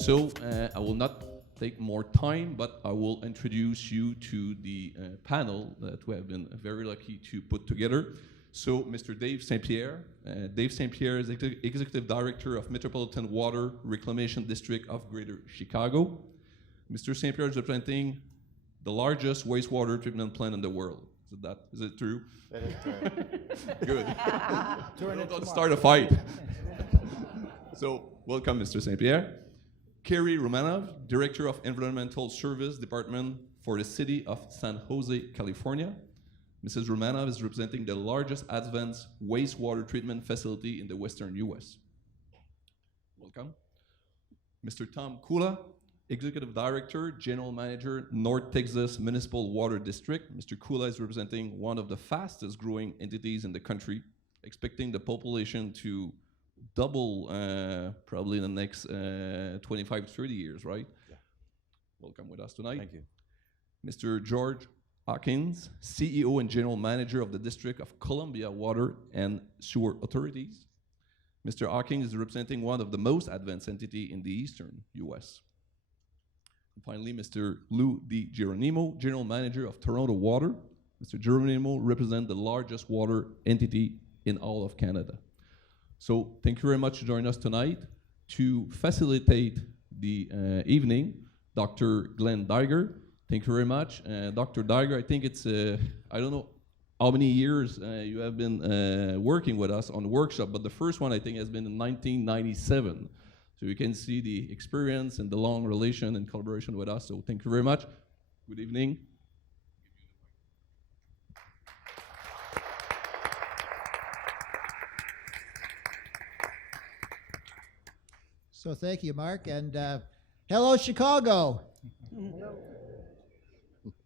So I will not take more time, but I will introduce you to the panel that we have been very lucky to put together. So Mr. Dave St. Pierre. Dave St. Pierre is Executive Director of Metropolitan Water Reclamation District of Greater Chicago. Mr. St. Pierre is representing the largest wastewater treatment plant in the world. Is it true? That is correct. Good. Don't start a fight. So, welcome, Mr. St. Pierre. Kerry Romanov, Director of Environmental Service Department for the City of San Jose, California. Mrs. Romanov is representing the largest advanced wastewater treatment facility in the western U.S. Welcome. Mr. Tom Kula, Executive Director, General Manager, North Texas Municipal Water District. Mr. Kula is representing one of the fastest growing entities in the country, expecting the population to double probably in the next 25 to 30 years, right? Yeah. Welcome with us tonight. Thank you. Mr. George Hawkins, CEO and General Manager of the District of Columbia Water and Sewer Authorities. Mr. Hawkins is representing one of the most advanced entities in the eastern U.S. And finally, Mr. Lou DiGeronimo, General Manager of Toronto Water. Mr. Geronimo represents the largest water entity in all of Canada. So thank you very much for joining us tonight. To facilitate the evening, Dr. Glenn Daiger. Thank you very much. Dr. Daiger, I think it's, I don't know how many years you have been working with us on the workshop, but the first one I think has been in 1997. So you can see the experience and the long relation and collaboration with us. So thank you very much. Good evening. So thank you, Mark, and hello, Chicago.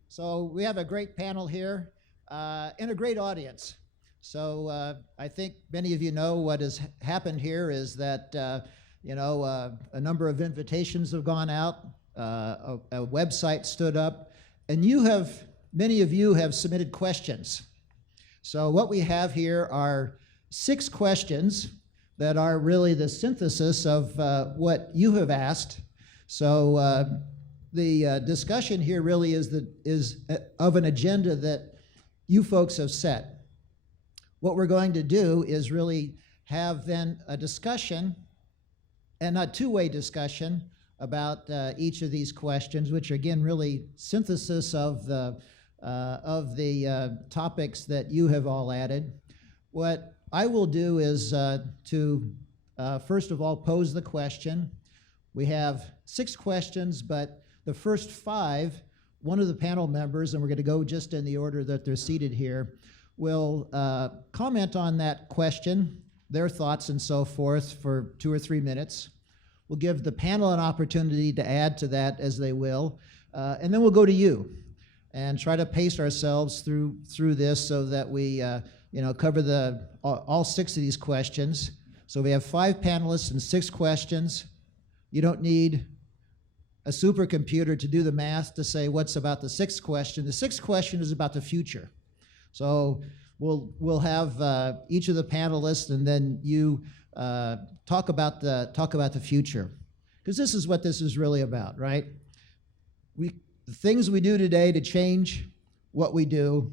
So we have a great panel here and a great audience. So I think many of you know what has happened here is that a number of invitations have gone out, a website stood up, and many of you have submitted questions. So what we have here are 6 questions that are really the synthesis of what you have asked. So the discussion here really is of an agenda that you folks have set. What we're going to do is really have then a discussion, and a two-way discussion about each of these questions, which are again really synthesis of the topics that you have all added. What I will do is to first of all pose the question. We have 6 questions, but the first 5, one of the panel members, and we're going to go just in the order that they're seated here, will comment on that question, their thoughts and so forth for 2 or 3 minutes. We'll give the panel an opportunity to add to that as they will, and then we'll go to you and try to pace ourselves through this so that we cover all 6 of these questions. So we have 5 panelists and 6 questions. You don't need a supercomputer to do the math to say what's about the 6th question. The 6th question is about the future. So we'll have each of the panelists, and then you talk about the future, because this is what this is really about, right? The things we do today to change what we do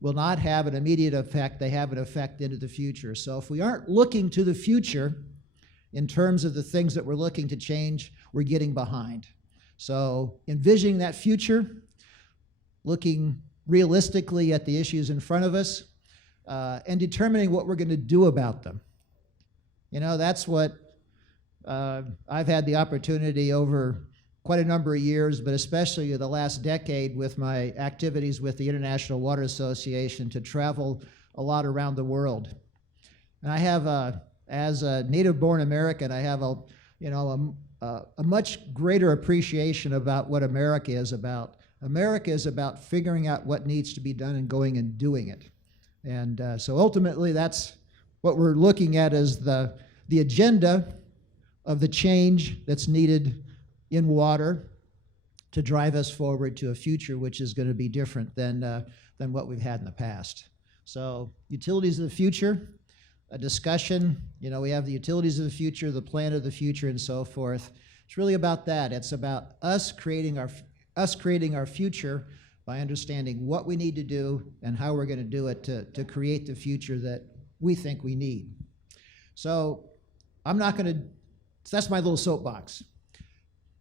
will not have an immediate effect. They have an effect into the future. So if we aren't looking to the future in terms of the things that we're looking to change, we're getting behind. So envisioning that future, looking realistically at the issues in front of us, and determining what we're going to do about them. That's what I've had the opportunity over quite a number of years, but especially the last decade with my activities with the International Water Association, to travel a lot around the world. And I have, as a native-born American, I have a much greater appreciation about what America is about. America is about figuring out what needs to be done and going and doing it. And so ultimately, that's what we're looking at as the agenda of the change that's needed in water to drive us forward to a future which is going to be different than what we've had in the past. So utilities of the future, a discussion, we have the utilities of the future, the plan of the future, and so forth. It's really about that. It's about us creating our future by understanding what we need to do and how we're going to do it to create the future that we think we need. So I'm not going to, that's my little soapbox.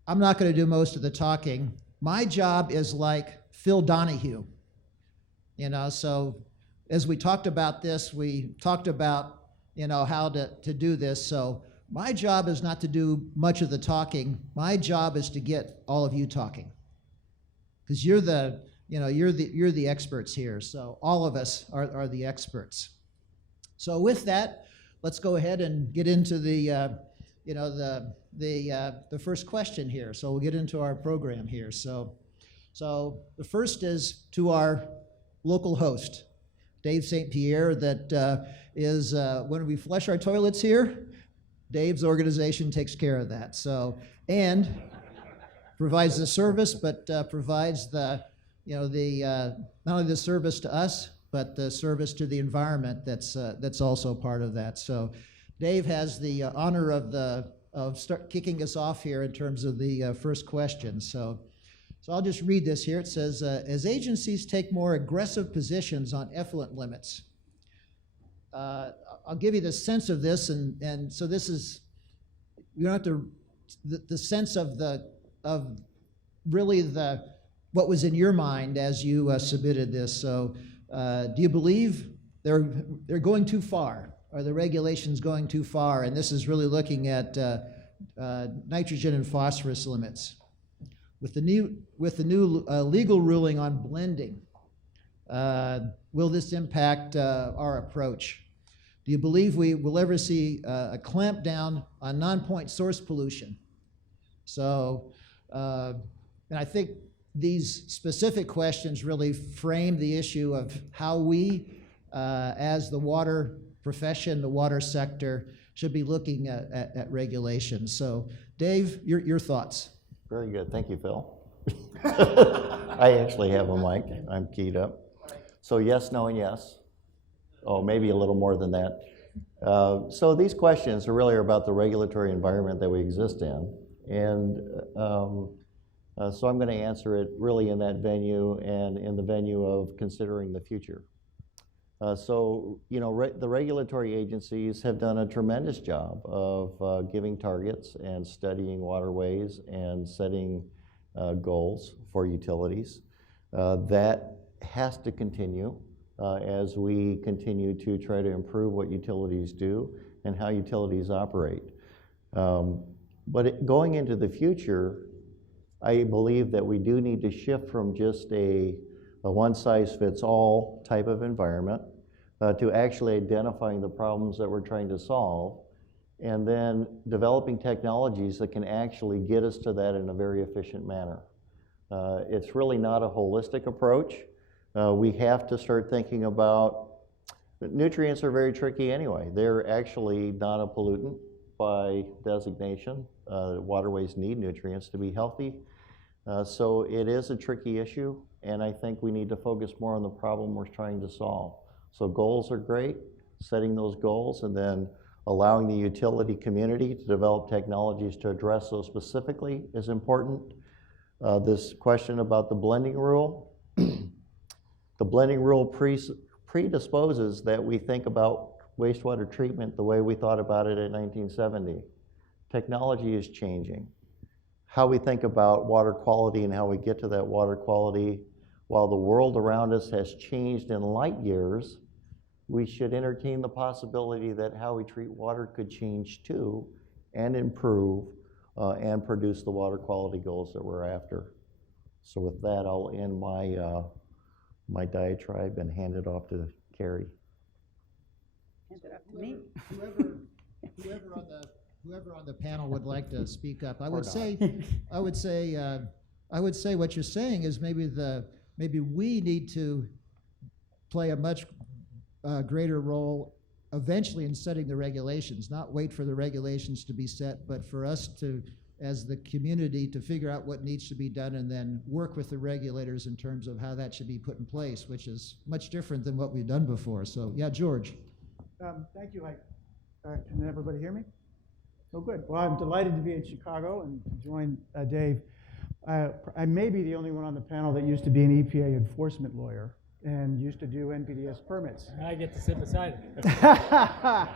I'm not going to do most of the talking. My job is like Phil Donahue, so as we talked about this, we talked about, how to do this. So my job is not to do much of the talking. My job is to get all of you talking, because you're the experts here. So all of us are the experts. So with that, let's go ahead and get into the first question here. So we'll get into our program here. So the first is to our local host, Dave St. Pierre, that is, when we flush our toilets here, Dave's organization takes care of that. So, and provides the service, but provides the not only the service to us, but the service to the environment that's also part of that. So Dave has the honor of kicking us off here in terms of the first question. So I'll just read this here. It says, as agencies take more aggressive positions on effluent limits, I'll give you the sense of this, and so this is, you don't have to, the sense of really what was in your mind as you submitted this. So do you believe they're going too far? Are the regulations going too far? And this is really looking at nitrogen and phosphorus limits. With the new legal ruling on blending, will this impact our approach? Do you believe we will ever see a clamp down on non-point source pollution? So, and I think these specific questions really frame the issue of how we, as the water profession, the water sector, should be looking at regulations. So, Dave, your thoughts. Very good. Thank you, Phil. I actually have a mic. I'm keyed up. So yes, no, and yes. Oh, maybe a little more than that. So these questions are really about the regulatory environment that we exist in. And so I'm going to answer it really in that venue and in the venue of considering the future. The regulatory agencies have done a tremendous job of giving targets and studying waterways and setting goals for utilities. That has to continue as we continue to try to improve what utilities do and how utilities operate. But going into the future, I believe that we do need to shift from just a one-size-fits-all type of environment to actually identifying the problems that we're trying to solve, and then developing technologies that can actually get us to that in a very efficient manner. It's really not a holistic approach. We have to start thinking about, nutrients are very tricky anyway. They're actually not a pollutant by designation. Waterways need nutrients to be healthy. So it is a tricky issue, and I think we need to focus more on the problem we're trying to solve. So goals are great, setting those goals, and then allowing the utility community to develop technologies to address those specifically is important. This question about the blending rule. The blending rule predisposes that we think about wastewater treatment the way we thought about it in 1970. Technology is changing. How we think about water quality and how we get to that water quality, while the world around us has changed in light years, we should entertain the possibility that how we treat water could change too and improve and produce the water quality goals that we're after. So with that, I'll end my diatribe and hand it off to Carrie. Hand it up to me. Whoever on the panel would like to speak up, I would say what you're saying is maybe we need to play a much greater role eventually in setting the regulations, not wait for the regulations to be set, but for us to, as the community, to figure out what needs to be done and then work with the regulators in terms of how that should be put in place, which is much different than what we've done before. So yeah, George. Thank you. Can everybody hear me? Oh, good. Well, I'm delighted to be in Chicago and to join Dave. I may be the only one on the panel that used to be an EPA enforcement lawyer and used to do NPDES permits. I get to sit beside him.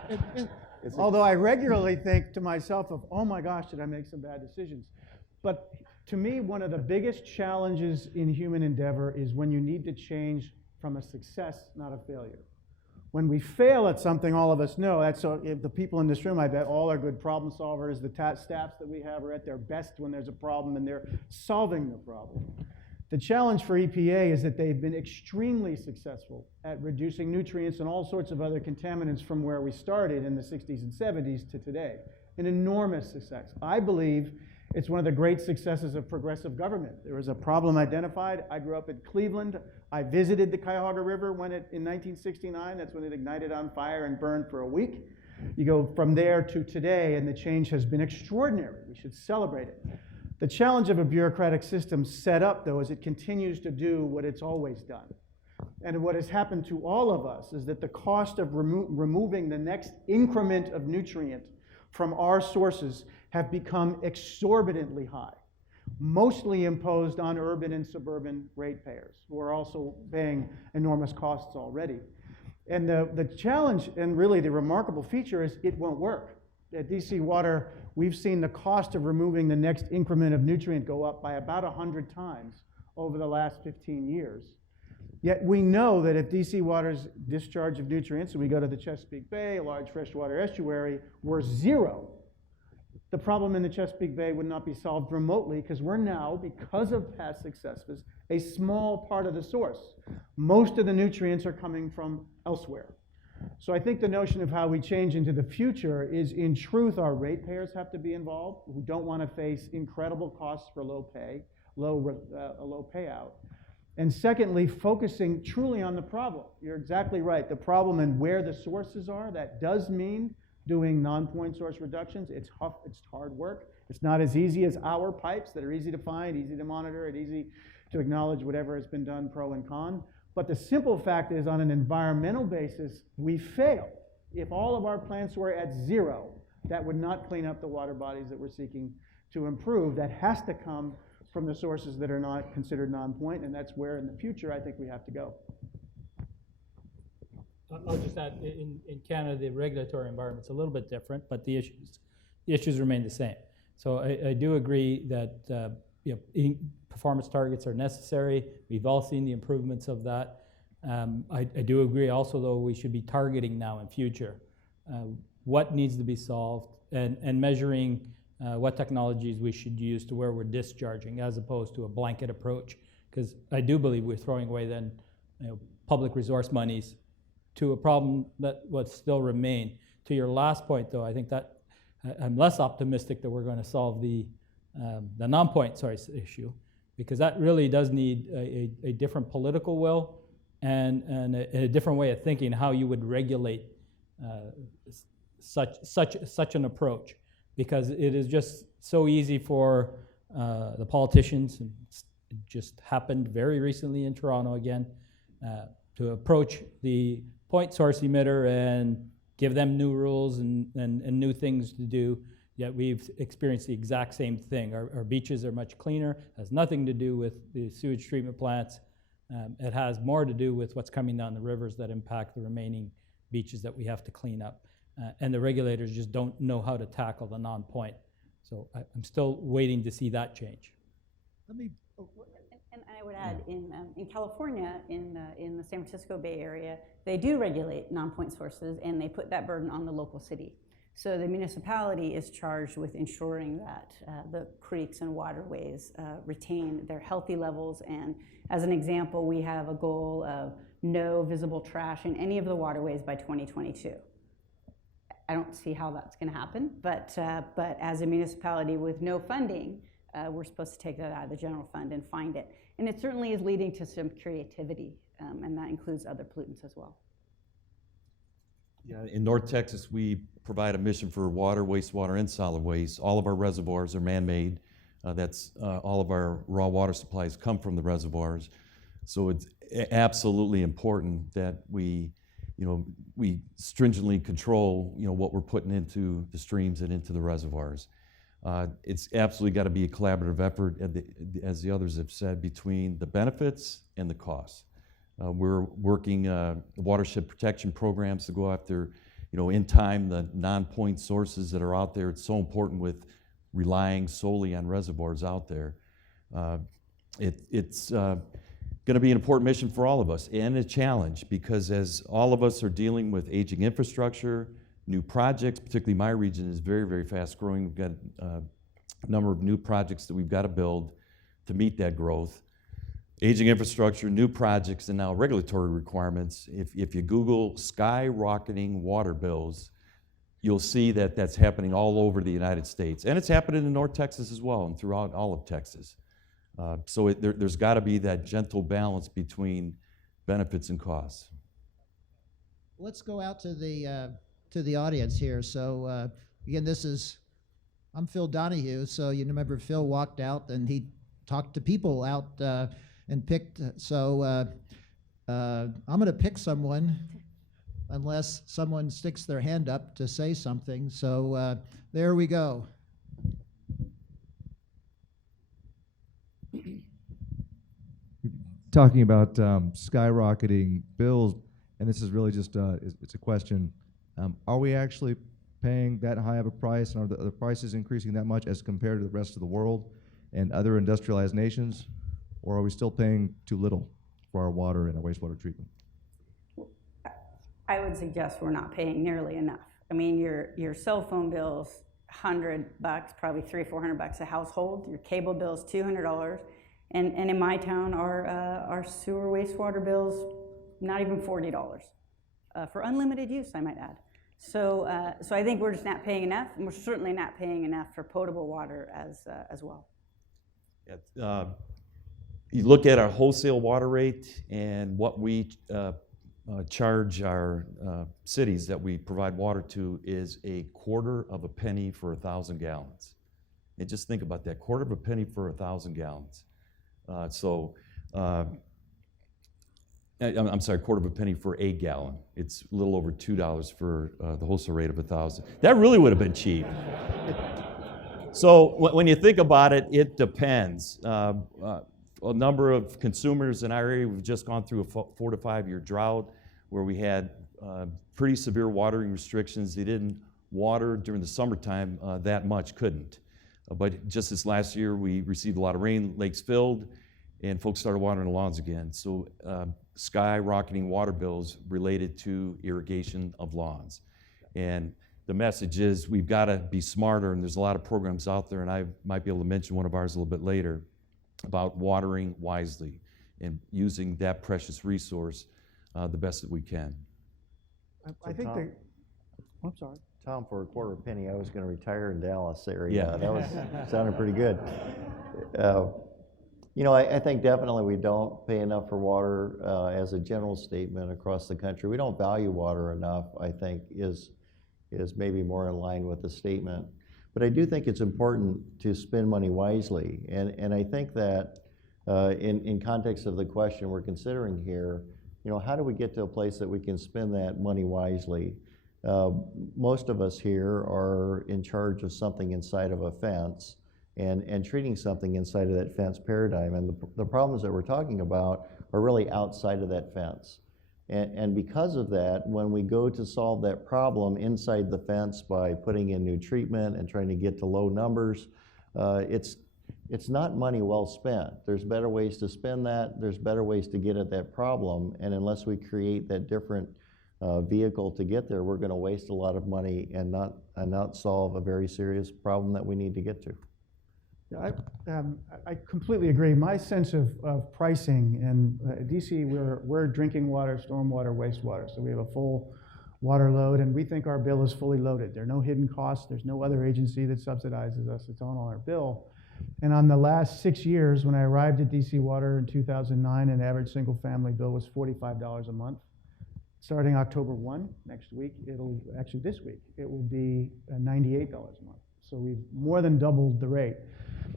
Although I regularly think to myself of, oh my gosh, did I make some bad decisions? But to me, one of the biggest challenges in human endeavor is when you need to change from a success, not a failure. When we fail at something, all of us know, that's so, if the people in this room, I bet all are good problem solvers. The staffs that we have are at their best when there's a problem and they're solving the problem. The challenge for EPA is that they've been extremely successful at reducing nutrients and all sorts of other contaminants from where we started in the 60s and 70s to today. An enormous success. I believe it's one of the great successes of progressive government. There was a problem identified. I grew up in Cleveland. I visited the Cuyahoga River in 1969. That's when it ignited on fire and burned for a week. You go from there to today, and the change has been extraordinary. We should celebrate it. The challenge of a bureaucratic system set up, though, is it continues to do what it's always done. And what has happened to all of us is that the cost of removing the next increment of nutrient from our sources have become exorbitantly high, mostly imposed on urban and suburban ratepayers, who are also paying enormous costs already. And the challenge, and really the remarkable feature, is it won't work. At DC Water, we've seen the cost of removing the next increment of nutrient go up by about 100 times over the last 15 years. Yet we know that if DC Water's discharge of nutrients, and we go to the Chesapeake Bay, a large freshwater estuary, were zero, the problem in the Chesapeake Bay would not be solved remotely, because we're now, because of past successes, a small part of the source. Most of the nutrients are coming from elsewhere. So I think the notion of how we change into the future is, in truth, our ratepayers have to be involved, who don't want to face incredible costs for low payout. And secondly, focusing truly on the problem. You're exactly right. The problem and where the sources are, that does mean doing non-point source reductions. It's hard work. It's not as easy as our pipes that are easy to find, easy to monitor, and easy to acknowledge whatever has been done, pro and con. But the simple fact is, on an environmental basis, we fail. If all of our plants were at zero, that would not clean up the water bodies that we're seeking to improve. That has to come from the sources that are not considered non-point, and that's where in the future I think we have to go. I'll just add, in Canada, the regulatory environment's a little bit different, but the issues remain the same. So I do agree that performance targets are necessary. We've all seen the improvements of that. I do agree also, though, we should be targeting now in future what needs to be solved and measuring what technologies we should use to where we're discharging, as opposed to a blanket approach. Because I do believe we're throwing away then public resource monies to a problem that would still remain. To your last point, though, I think that I'm less optimistic that we're going to solve the non-point source issue, because that really does need a different political will and a different way of thinking how you would regulate such an approach, because it is just so easy for the politicians, and it just happened very recently in Toronto again, to approach the point source emitter and give them new rules and new things to do. Yet we've experienced the exact same thing. Our beaches are much cleaner. It has nothing to do with the sewage treatment plants. It has more to do with what's coming down the rivers that impact the remaining beaches that we have to clean up. And the regulators just don't know how to tackle the non-point. So I'm still waiting to see that change. And I would add, in California, in the San Francisco Bay Area, they do regulate non-point sources, and they put that burden on the local city. So the municipality is charged with ensuring that the creeks and waterways retain their healthy levels. And as an example, we have a goal of no visible trash in any of the waterways by 2022. I don't see how that's going to happen, but as a municipality with no funding, we're supposed to take that out of the general fund and find it. And it certainly is leading to some creativity, and that includes other pollutants as well. Yeah, in North Texas, we provide a mission for water, wastewater, and solid waste. All of our reservoirs are man-made. All of our raw water supplies come from the reservoirs. So it's absolutely important that we we stringently control, what we're putting into the streams and into the reservoirs. It's absolutely got to be a collaborative effort, as the others have said, between the benefits and the costs. We're working watershed protection programs to go after, in time, the non-point sources that are out there. It's so important with relying solely on reservoirs out there. It's going to be an important mission for all of us, and a challenge, because as all of us are dealing with aging infrastructure, new projects, particularly my region is very, very fast growing. We've got a number of new projects that we've got to build to meet that growth. Aging infrastructure, new projects, and now regulatory requirements. If you Google skyrocketing water bills, you'll see that that's happening all over the United States. And it's happening in North Texas as well, and throughout all of Texas. So there's got to be that gentle balance between benefits and costs. Let's go out to the audience here. So again, I'm Phil Donahue. So you remember Phil walked out and he talked to people out and picked. So I'm going to pick someone unless someone sticks their hand up to say something. So there we go. Talking about skyrocketing bills, and this is really just it's a question. Are we actually paying that high of a price, and are the prices increasing that much as compared to the rest of the world and other industrialized nations, or are we still paying too little for our water and our wastewater treatment? I would suggest we're not paying nearly enough. I mean, your cell phone bill's $100, probably $300-400 a household. Your cable bill's $200, and in my town, our sewer wastewater bill's not even $40 for unlimited use, I might add. So I think we're just not paying enough, and we're certainly not paying enough for potable water as well. You look at our wholesale water rate and what we charge our cities that we provide water to is a quarter of a penny for 1,000 gallons. And just think about that, quarter of a penny for 1,000 gallons. I'm sorry, quarter of a penny for a gallon. It's a little over $2 for the wholesale rate of 1,000. That really would have been cheap. So when you think about it, it depends. A number of consumers in our area, we've just gone through a 4 to 5 year drought where we had pretty severe watering restrictions. They didn't water during the summertime that much, couldn't. But just this last year, we received a lot of rain, lakes filled, and folks started watering the lawns again. So skyrocketing water bills related to irrigation of lawns. And the message is we've got to be smarter, and there's a lot of programs out there, and I might be able to mention one of ours a little bit later, about watering wisely and using that precious resource the best that we can. I think Tom? I'm sorry. Tom, for a quarter of a penny, I was going to retire in Dallas area. Yeah. That was sounded pretty good. I think definitely we don't pay enough for water as a general statement across the country. We don't value water enough, I think, is maybe more in line with the statement. But I do think it's important to spend money wisely. And I think that in context of the question we're considering here, how do we get to a place that we can spend that money wisely? Most of us here are in charge of something inside of a fence and treating something inside of that fence paradigm. And the problems that we're talking about are really outside of that fence. And because of that, when we go to solve that problem inside the fence by putting in new treatment and trying to get to low numbers, it's not money well spent. There's better ways to spend that. There's better ways to get at that problem. And unless we create that different vehicle to get there, we're going to waste a lot of money and not solve a very serious problem that we need to get to. I completely agree. My sense of pricing in DC, we're drinking water, stormwater, wastewater. So we have a full water load, and we think our bill is fully loaded. There are no hidden costs. There's no other agency that subsidizes us. It's on our bill. And on the last 6 years, when I arrived at DC Water in 2009, an average single family bill was $45 a month. Starting October 1 next week, this week, it will be $98 a month. So we've more than doubled the rate.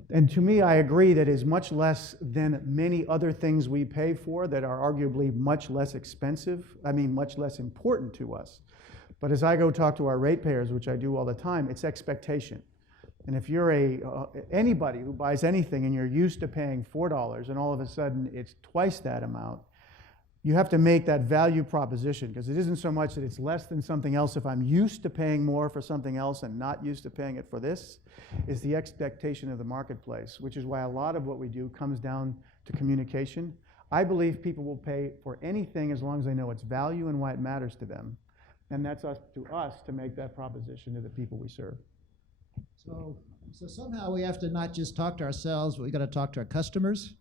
And to me, I agree that is much less than many other things we pay for that are arguably much less expensive, much less important to us. But as I go talk to our ratepayers, which I do all the time, it's expectation. And if you're anybody who buys anything and you're used to paying $4 and all of a sudden it's twice that amount, you have to make that value proposition, because it isn't so much that it's less than something else if I'm used to paying more for something else and not used to paying it for this. It's the expectation of the marketplace, which is why a lot of what we do comes down to communication. I believe people will pay for anything as long as they know its value and why it matters to them. And that's up to us to make that proposition to the people we serve. So somehow we have to not just talk to ourselves, but we've got to talk to our customers.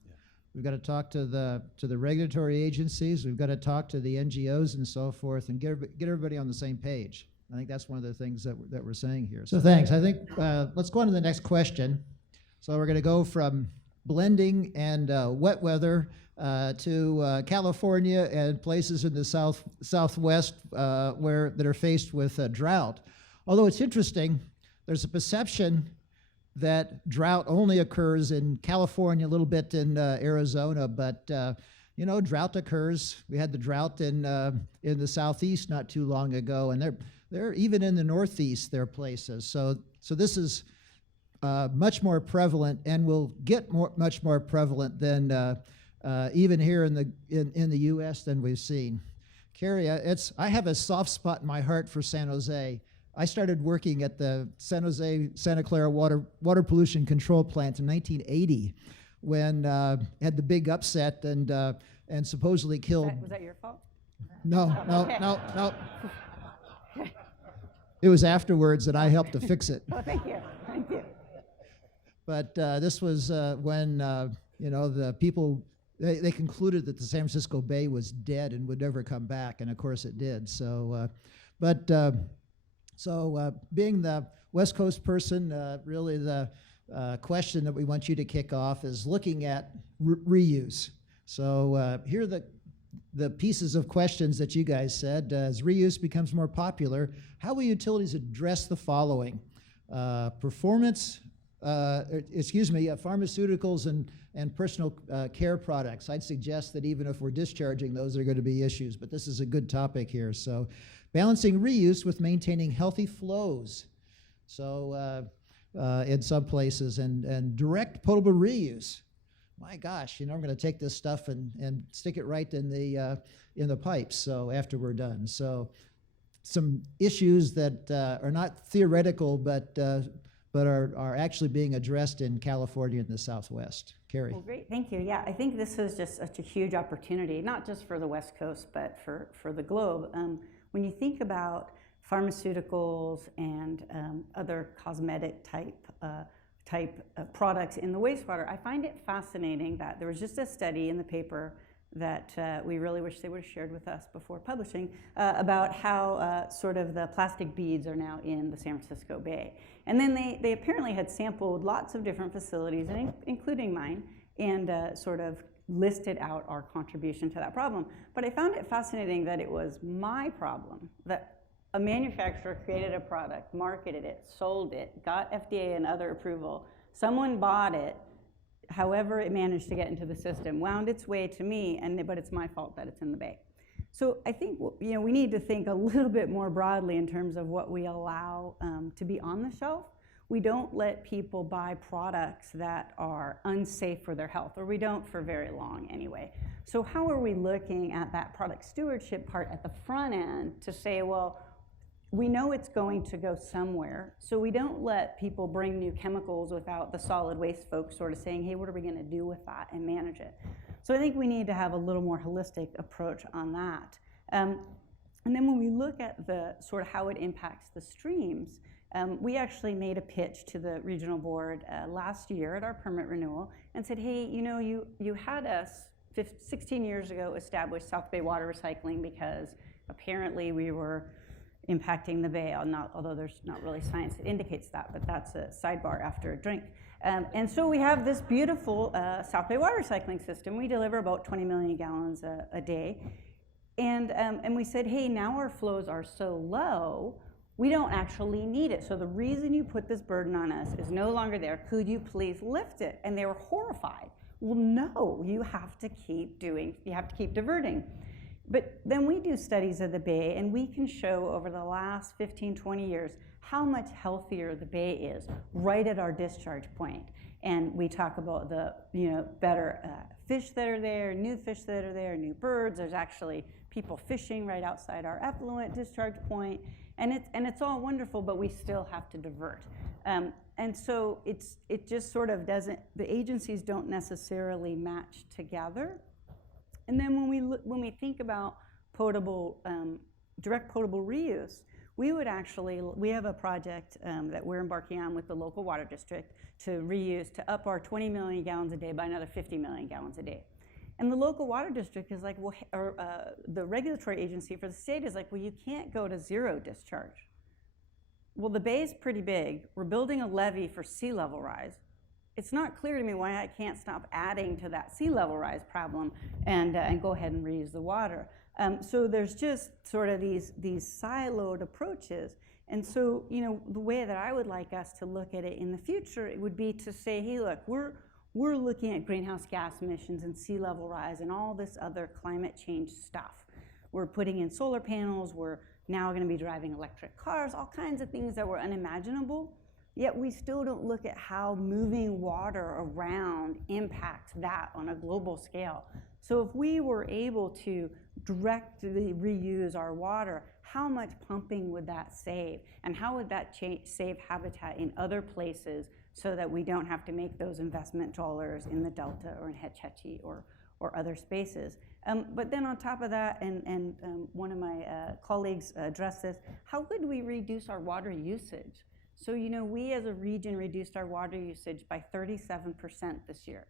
We've got to talk to the regulatory agencies. We've got to talk to the NGOs and so forth, and get everybody on the same page. I think that's one of the things that we're saying here. So thanks. I think let's go on to the next question. So we're going to go from blending and wet weather to California and places in the southwest that are faced with drought. Although it's interesting, there's a perception that drought only occurs in California, a little bit in Arizona, but drought occurs. We had the drought in the southeast not too long ago, and they're even in the northeast. There are places. So this is much more prevalent, and will get much more prevalent than even here in the U.S. than we've seen. Carrie, I have a soft spot in my heart for San Jose. I started working at the San Jose Santa Clara water pollution control plant in 1980, when had the big upset and supposedly killed. Was that your fault? No. It was afterwards that I helped to fix it. Oh, thank you. But this was when the people they concluded that the San Francisco Bay was dead and would never come back, and of course it did. So, So being the West Coast person, really the question that we want you to kick off is looking at reuse. So here are the pieces of questions that you guys said. As reuse becomes more popular, how will utilities address the following? Pharmaceuticals and personal care products. I'd suggest that even if we're discharging those, there are going to be issues, but this is a good topic here. So balancing reuse with maintaining healthy flows. So in some places, and direct potable reuse. My gosh, I'm going to take this stuff and stick it right in the pipes. So after we're done, so some issues that are not theoretical, but are actually being addressed in California and the Southwest. Carrie. Well, great, thank you. Yeah, I think this is just such a huge opportunity, not just for the West Coast, but for the globe. When you think about pharmaceuticals and other cosmetic type products in the wastewater, I find it fascinating that there was just a study in the paper that we really wish they would have shared with us before publishing about how sort of the plastic beads are now in the San Francisco Bay. And then they apparently had sampled lots of different facilities, including mine, and sort of listed out our contribution to that problem. But I found it fascinating that it was my problem, that a manufacturer created a product, marketed it, sold it, got FDA and other approval, someone bought it, however it managed to get into the system, wound its way to me, but it's my fault that it's in the Bay. So I think we need to think a little bit more broadly in terms of what we allow to be on the shelf. We don't let people buy products that are unsafe for their health, or we don't for very long anyway. So how are we looking at that product stewardship part at the front end to say, well, we know it's going to go somewhere, so we don't let people bring new chemicals without the solid waste folks sort of saying, hey, what are we going to do with that and manage it? So I think we need to have a little more holistic approach on that. And then when we look at the sort of how it impacts the streams, we actually made a pitch to the regional board last year at our permit renewal and said, hey, you had us 16 years ago establish South Bay Water Recycling because apparently we were impacting the bay, although there's not really science that indicates that, but that's a sidebar after a drink. And so we have this beautiful South Bay water recycling system. We deliver about 20 million gallons a day. And we said, hey, now our flows are so low, We don't actually need it. So the reason you put this burden on us is no longer there. Could you please lift it? And they were horrified. Well, no, you have to keep diverting. But then we do studies of the Bay, and we can show over the last 15, 20 years how much healthier the Bay is right at our discharge point. And we talk about the better fish that are there, new fish that are there, new birds. There's actually people fishing right outside our effluent discharge point. And it's all wonderful, but we still have to divert. And so it just sort of doesn't, the agencies don't necessarily match together. And then when we think about direct potable reuse, we have a project that we're embarking on with the local water district to up our 20 million gallons a day by another 50 million gallons a day. And the local water district is like, well, the regulatory agency for the state is like, well, you can't go to zero discharge. Well, the Bay is pretty big. We're building a levee for sea level rise. It's not clear to me why I can't stop adding to that sea level rise problem and go ahead and reuse the water. So there's just sort of these siloed approaches. And so, the way that I would like us to look at it in the future, it would be to say, hey, look, we're looking at greenhouse gas emissions and sea level rise and all this other climate change stuff. We're putting in solar panels. We're now going to be driving electric cars, all kinds of things that were unimaginable. Yet we still don't look at how moving water around impacts that on a global scale. So if we were able to directly reuse our water, how much pumping would that save? And how would that save habitat in other places so that we don't have to make those investment dollars in the Delta or in Hetch Hetchy or other spaces? But then on top of that, and one of my colleagues addressed this, how could we reduce our water usage? So, we as a region reduced our water usage by 37% this year.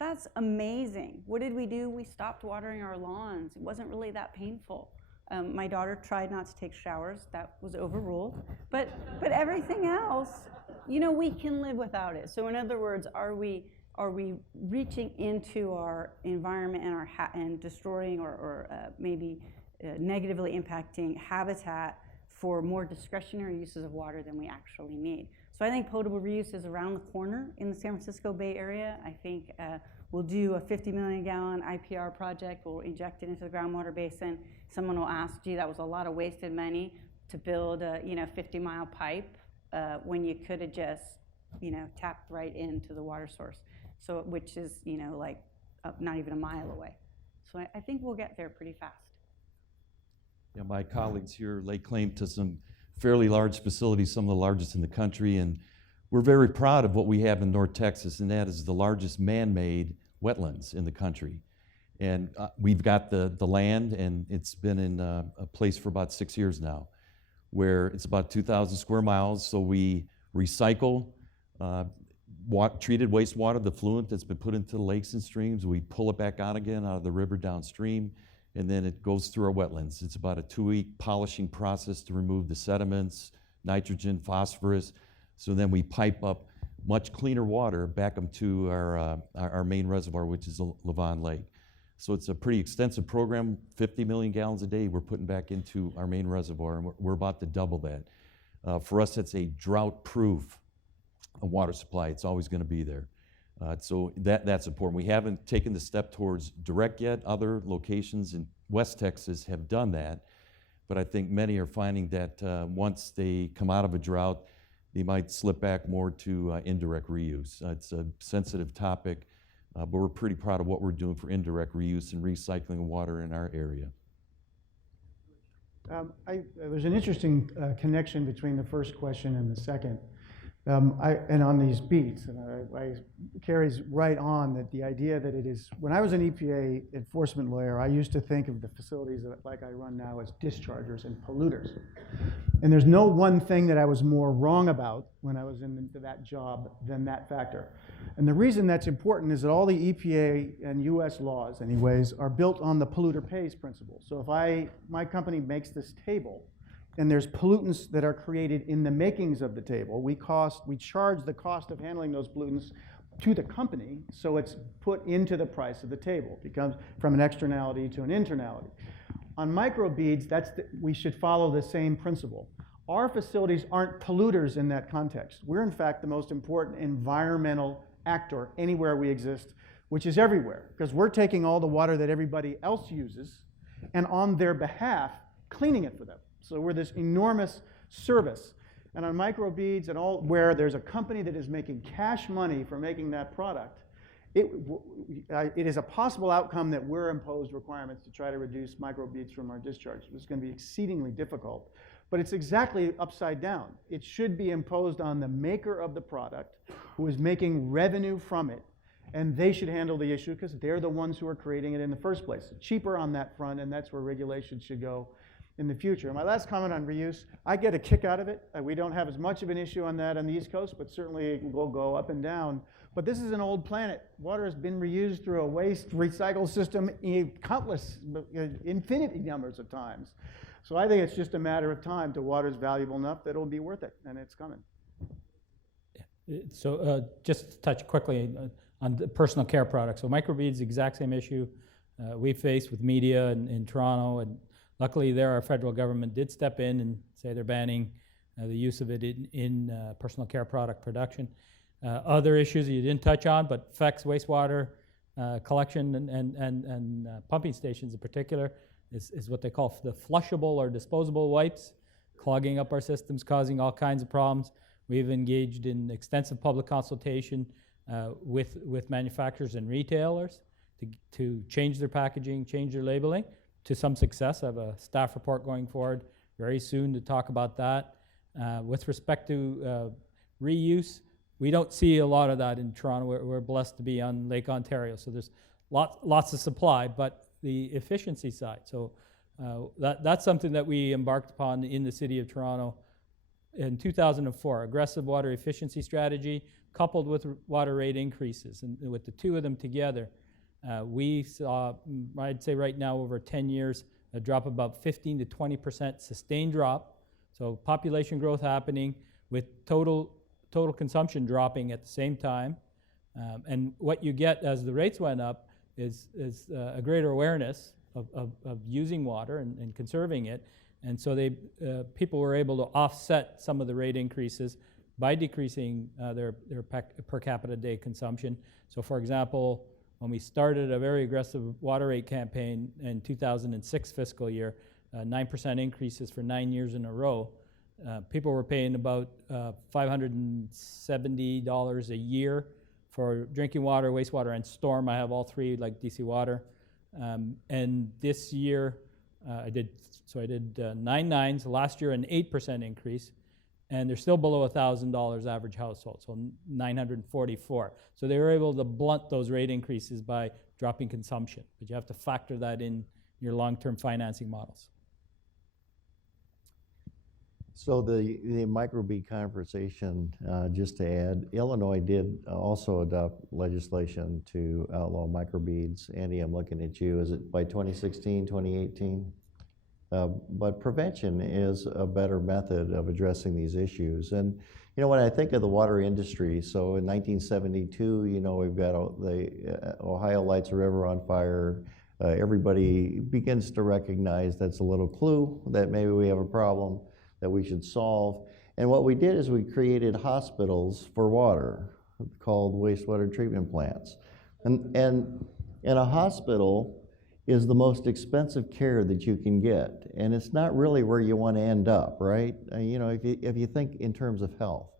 That's amazing. What did we do? We stopped watering our lawns. It wasn't really that painful. My daughter tried not to take showers. That was overruled. But everything else, we can live without it. So in other words, are we reaching into our environment and and destroying or maybe negatively impacting habitat for more discretionary uses of water than we actually need? So I think potable reuse is around the corner in the San Francisco Bay Area. I think we'll do a 50 million gallon IPR project. We'll inject it into the groundwater basin. Someone will ask, gee, that was a lot of wasted money to build a 50-mile pipe when you could have just tapped right into the water source. So which is like not even a mile away. So I think we'll get there pretty fast. Yeah, my colleagues here lay claim to some fairly large facilities, some of the largest in the country, and we're very proud of what we have in North Texas, and that is the largest man-made wetlands in the country. And we've got the land, and it's been in a place for about 6 years now, where it's about 2,000 square miles, so we recycle treated wastewater, the fluent that's been put into the lakes and streams. We pull it back out again out of the river downstream, and then it goes through our wetlands. It's about a 2-week polishing process to remove the sediments, nitrogen, phosphorus. So then we pipe up much cleaner water back up to our main reservoir, which is Lavon Lake. So it's a pretty extensive program, 50 million gallons a day we're putting back into our main reservoir, and we're about to double that. For us, it's a drought-proof water supply. It's always going to be there. So that's important. We haven't taken the step towards direct yet. Other locations in West Texas have done that, but I think many are finding that once they come out of a drought, they might slip back more to indirect reuse. It's a sensitive topic, but we're pretty proud of what we're doing for indirect reuse and recycling water in our area. There's an interesting connection between the first question and the second. And on these beats, and Carrie's right on that the idea that it is, when I was an EPA enforcement lawyer, I used to think of the facilities like I run now as dischargers and polluters. And there's no one thing that I was more wrong about when I was in that job than that factor. And the reason that's important is that all the EPA and US laws, anyways, are built on the polluter pays principle. So if my company makes this table, and there's pollutants that are created in the makings of the table, we charge the cost of handling those pollutants to the company, so it's put into the price of the table. It becomes from an externality to an internality. On microbeads, we should follow the same principle. our facilities aren't polluters in that context. We're in fact the most important environmental actor anywhere we exist, which is everywhere, because we're taking all the water that everybody else uses and on their behalf, cleaning it for them. So we're this enormous service. And on microbeads and all, where there's a company that is making cash money for making that product, it is a possible outcome that we're imposed requirements to try to reduce microbeads from our discharge. It's going to be exceedingly difficult, but it's exactly upside down. It should be imposed on the maker of the product who is making revenue from it, and they should handle the issue because they're the ones who are creating it in the first place. Cheaper on that front, and that's where regulation should go in the future. And my last comment on reuse, I get a kick out of it. We don't have as much of an issue on that on the East Coast, but certainly it will go up and down. But this is an old planet. Water has been reused through a waste recycle system countless, infinity numbers of times. So I think it's just a matter of time till water is valuable enough that it'll be worth it, and it's coming. So just to touch quickly on the personal care products. So microbeads, exact same issue we face with media in Toronto, and luckily there our federal government did step in and say they're banning the use of it in personal care product production. Other issues you didn't touch on, but affects wastewater collection and pumping stations in particular, is what they call the flushable or disposable wipes, clogging up our systems, causing all kinds of problems. We've engaged in extensive public consultation with manufacturers and retailers to change their packaging, change their labeling, to some success. I have a staff report going forward very soon to talk about that. With respect to reuse, we don't see a lot of that in Toronto. We're blessed to be on Lake Ontario, so there's lots of supply, but the efficiency side. So that's something that we embarked upon in the City of Toronto in 2004, aggressive water efficiency strategy coupled with water rate increases. And with the two of them together, we saw, I'd say right now over 10 years, a drop of about 15 to 20% sustained drop. So population growth happening with total consumption dropping at the same time. And what you get as the rates went up is a greater awareness of using water and conserving it. And so people were able to offset some of the rate increases by decreasing their per capita day consumption. So for example, when we started a very aggressive water rate campaign in 2006 fiscal year, 9% increases for 9 years in a row, people were paying about $570 a year for drinking water, wastewater, and storm. I have all three, like DC Water. And this year, I did 9 nines, last year an 8% increase, and they're still below $1,000 average household, so 944. So they were able to blunt those rate increases by dropping consumption, but you have to factor that in your long-term financing models. So the microbead conversation, just to add, Illinois did also adopt legislation to outlaw microbeads. Andy, I'm looking at you. Is it by 2016, 2018? But prevention is a better method of addressing these issues. And you know, when I think of the water industry, so in 1972, you know, we've got the Ohio lights a river on fire. Everybody begins to recognize that's a little clue that maybe we have a problem that we should solve. And what we did is we created hospitals for water called wastewater treatment plants. And a hospital is the most expensive care that you can get. And it's not really where you want to end up, right? You know, if you think in terms of health.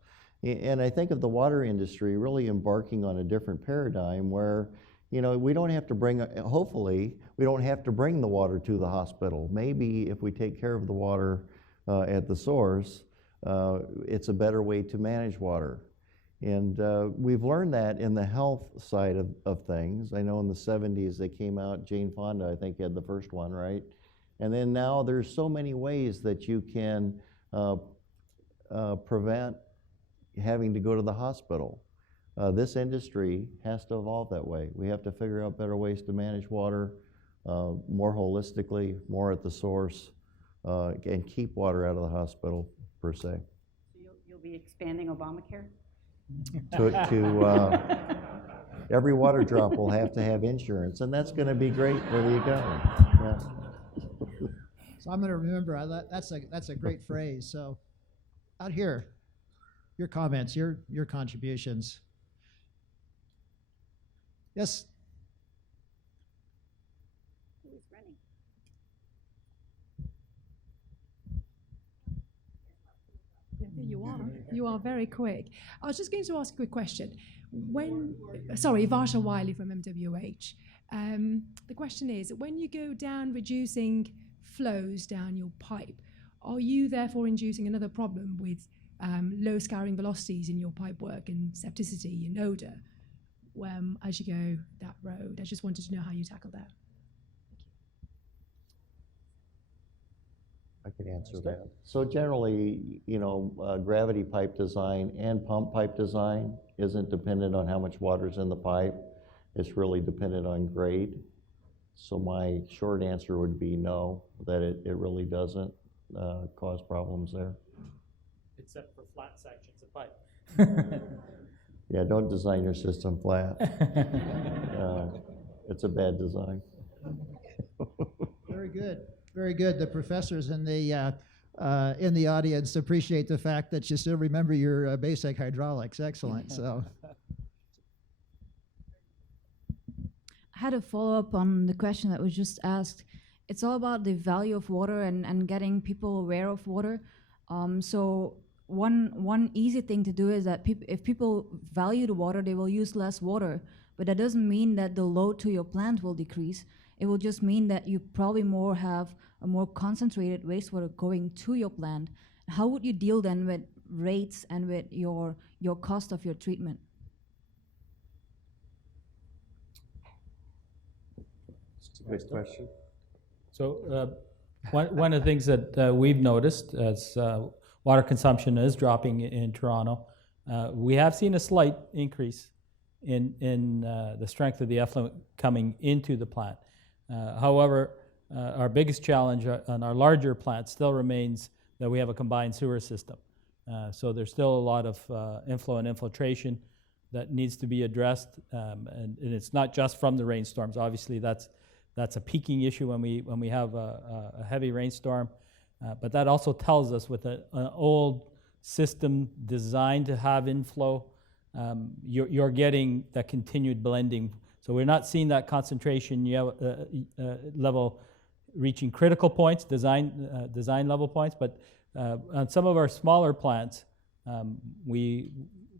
And I think of the water industry really embarking on a different paradigm where, you know, we don't have to hopefully, we don't have to bring the water to the hospital. Maybe if we take care of the water at the source, it's a better way to manage water. And we've learned that in the health side of things. I know in the 70s they came out, Jane Fonda I think had the first one, right? And then now there's so many ways that you can prevent having to go to the hospital. This industry has to evolve that way. We have to figure out better ways to manage water more holistically, more at the source, and keep water out of the hospital, per se. So you'll be expanding Obamacare? Every water drop will have to have insurance, and that's going to be great for the economy. Yeah. So I'm going to remember that's a great phrase. So out here, your comments, your contributions. Yes, Who's running? Yeah, there you are. You are very quick. I was just going to ask a quick question. Sorry, Varsha Wiley from MWH. The question is, when you go down reducing flows down your pipe, are you therefore inducing another problem with low scouring velocities in your pipe work and septicity and odor as you go that road? I just wanted to know how you tackle that. I could answer that. So generally, gravity pipe design and pump pipe design isn't dependent on how much water's in the pipe. It's really dependent on grade. So my short answer would be no, that it really doesn't cause problems there. Except for flat sections of pipe. Yeah, don't design your system flat. It's a bad design. very good, very good. The professors in the audience appreciate the fact that you still remember your basic hydraulics. Excellent. So. I had a follow-up on the question that was just asked. It's all about the value of water and getting people aware of water. So one easy thing to do is that if people value the water, they will use less water. But that doesn't mean that the load to your plant will decrease. It will just mean that you probably have a more concentrated wastewater going to your plant. How would you deal then with rates and with your cost of your treatment? Good question. So one of the things that we've noticed as water consumption is dropping in Toronto, we have seen a slight increase in the strength of the effluent coming into the plant. However, our biggest challenge on our larger plants still remains that we have a combined sewer system. So there's still a lot of inflow and infiltration that needs to be addressed, and it's not just from the rainstorms. Obviously, that's a peaking issue when we have a heavy rainstorm, but that also tells us with an old system designed to have inflow, you're getting that continued blending. So we're not seeing that concentration level reaching critical points, design level points, but on some of our smaller plants, we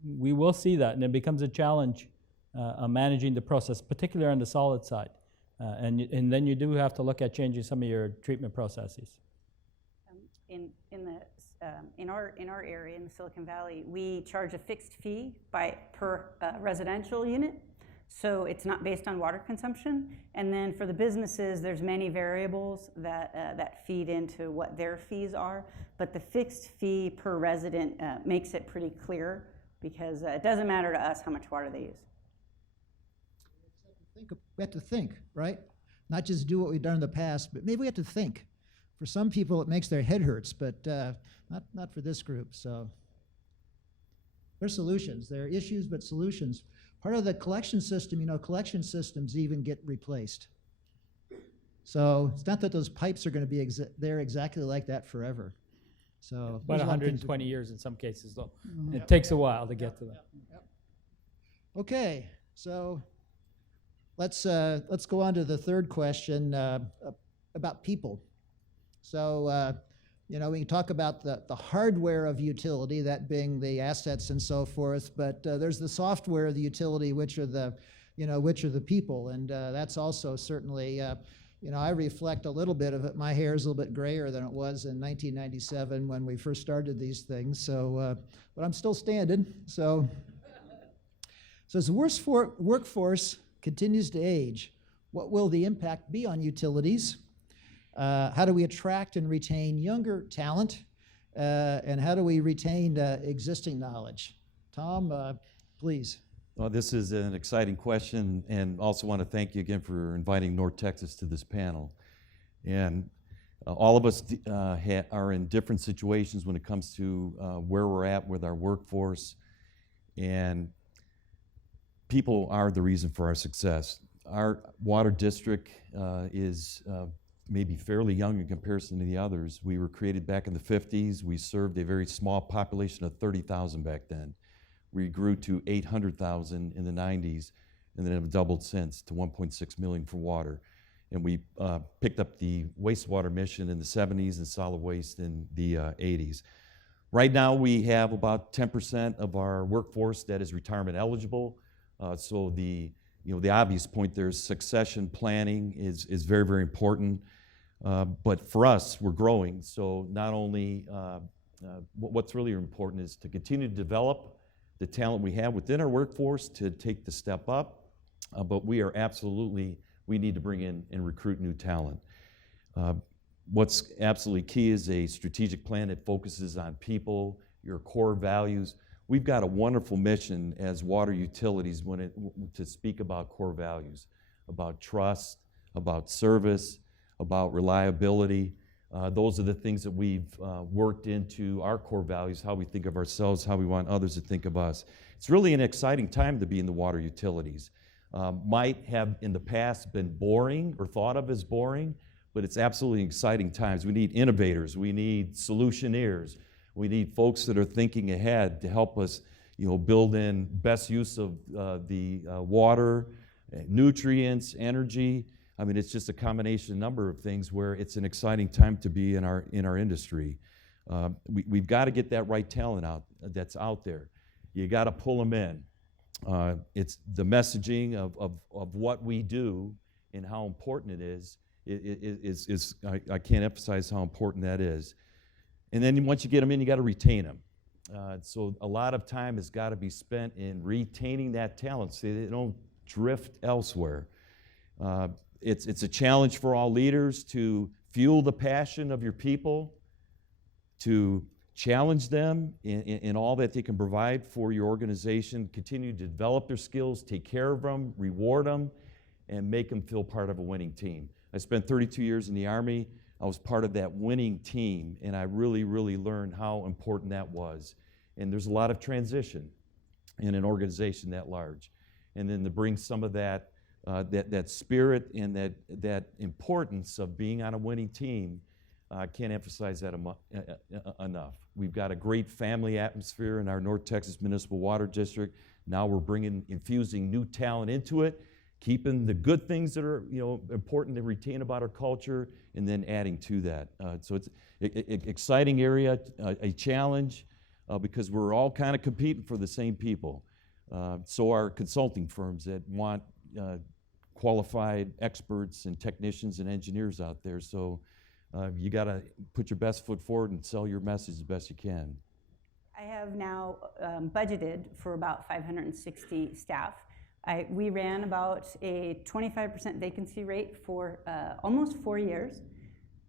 will see that, and it becomes a challenge on managing the process, particularly on the solid side. And then you do have to look at changing some of your treatment processes. In our area in the Silicon Valley, we charge a fixed fee per residential unit. So it's not based on water consumption. And then for the businesses, there's many variables that feed into what their fees are. But the fixed fee per resident makes it pretty clear, because it doesn't matter to us how much water they use. We have to think, right? Not just do what we've done in the past, but maybe we have to think. For some people, it makes their head hurts, but not for this group. So there's solutions. There are issues, but solutions. Part of the collection system, collection systems even get replaced. So it's not that those pipes are going to be there exactly like that forever. So about 120 years in some cases, though. It takes a while to get to that. Okay, so let's go on to the third question about people. So we can talk about the hardware of utility, that being the assets and so forth, but there's the software of the utility, which are the people, and that's also certainly, I reflect a little bit of it. My hair is a little bit grayer than it was in 1997 when we first started these things, so, but I'm still standing, so as the workforce continues to age, what will the impact be on utilities? How do we attract and retain younger talent? And how do we retain existing knowledge? Tom, please. Well, this is an exciting question, and also want to thank you again for inviting North Texas to this panel. And all of us are in different situations when it comes to where we're at with our workforce, and people are the reason for our success. Our water district is maybe fairly young in comparison to the others. We were created back in the 50s. We served a very small population of 30,000 back then. We grew to 800,000 in the 90s, and then have doubled since to 1.6 million for water. And we picked up the wastewater mission in the 70s and solid waste in the 80s. Right now, we have about 10% of our workforce that is retirement eligible. So the obvious point there is succession planning is very, very important. But for us, we're growing. So not only what's really important is to continue to develop the talent we have within our workforce to take the step up. But we need to bring in and recruit new talent. What's absolutely key is a strategic plan that focuses on people, your core values. We've got a wonderful mission as water utilities to speak about core values, about trust, about service, about reliability. Those are the things that we've worked into our core values, how we think of ourselves, how we want others to think of us. It's really an exciting time to be in the water utilities. Might have in the past been boring or thought of as boring, but it's absolutely exciting times. We need innovators, we need solutioneers, we need folks that are thinking ahead to help us, build in best use of the water, nutrients, energy. I mean, it's just a combination number of things where it's an exciting time to be in our industry. We've got to get that right talent that's out there. You got to pull them in. It's the messaging of what we do and how important it is. I can't emphasize how important that is. And then once you get them in, you got to retain them. So a lot of time has got to be spent in retaining that talent so they don't drift elsewhere. It's a challenge for all leaders to fuel the passion of your people, to challenge them in all that they can provide for your organization, continue to develop their skills, take care of them, reward them, and make them feel part of a winning team. I spent 32 years in the Army. I was part of that winning team, and I really, really learned how important that was. And there's a lot of transition in an organization that large. And then to bring some of that spirit and that importance of being on a winning team, I can't emphasize that enough. We've got a great family atmosphere in our North Texas Municipal Water District. Now we're infusing new talent into it, keeping the good things that are important to retain about our culture, and then adding to that. So it's an exciting area, a challenge, because we're all kind of competing for the same people. So are consulting firms that want qualified experts and technicians and engineers out there. So you got to put your best foot forward and sell your message as best you can. I have now budgeted for about 560 staff. We ran about a 25% vacancy rate for almost 4 years.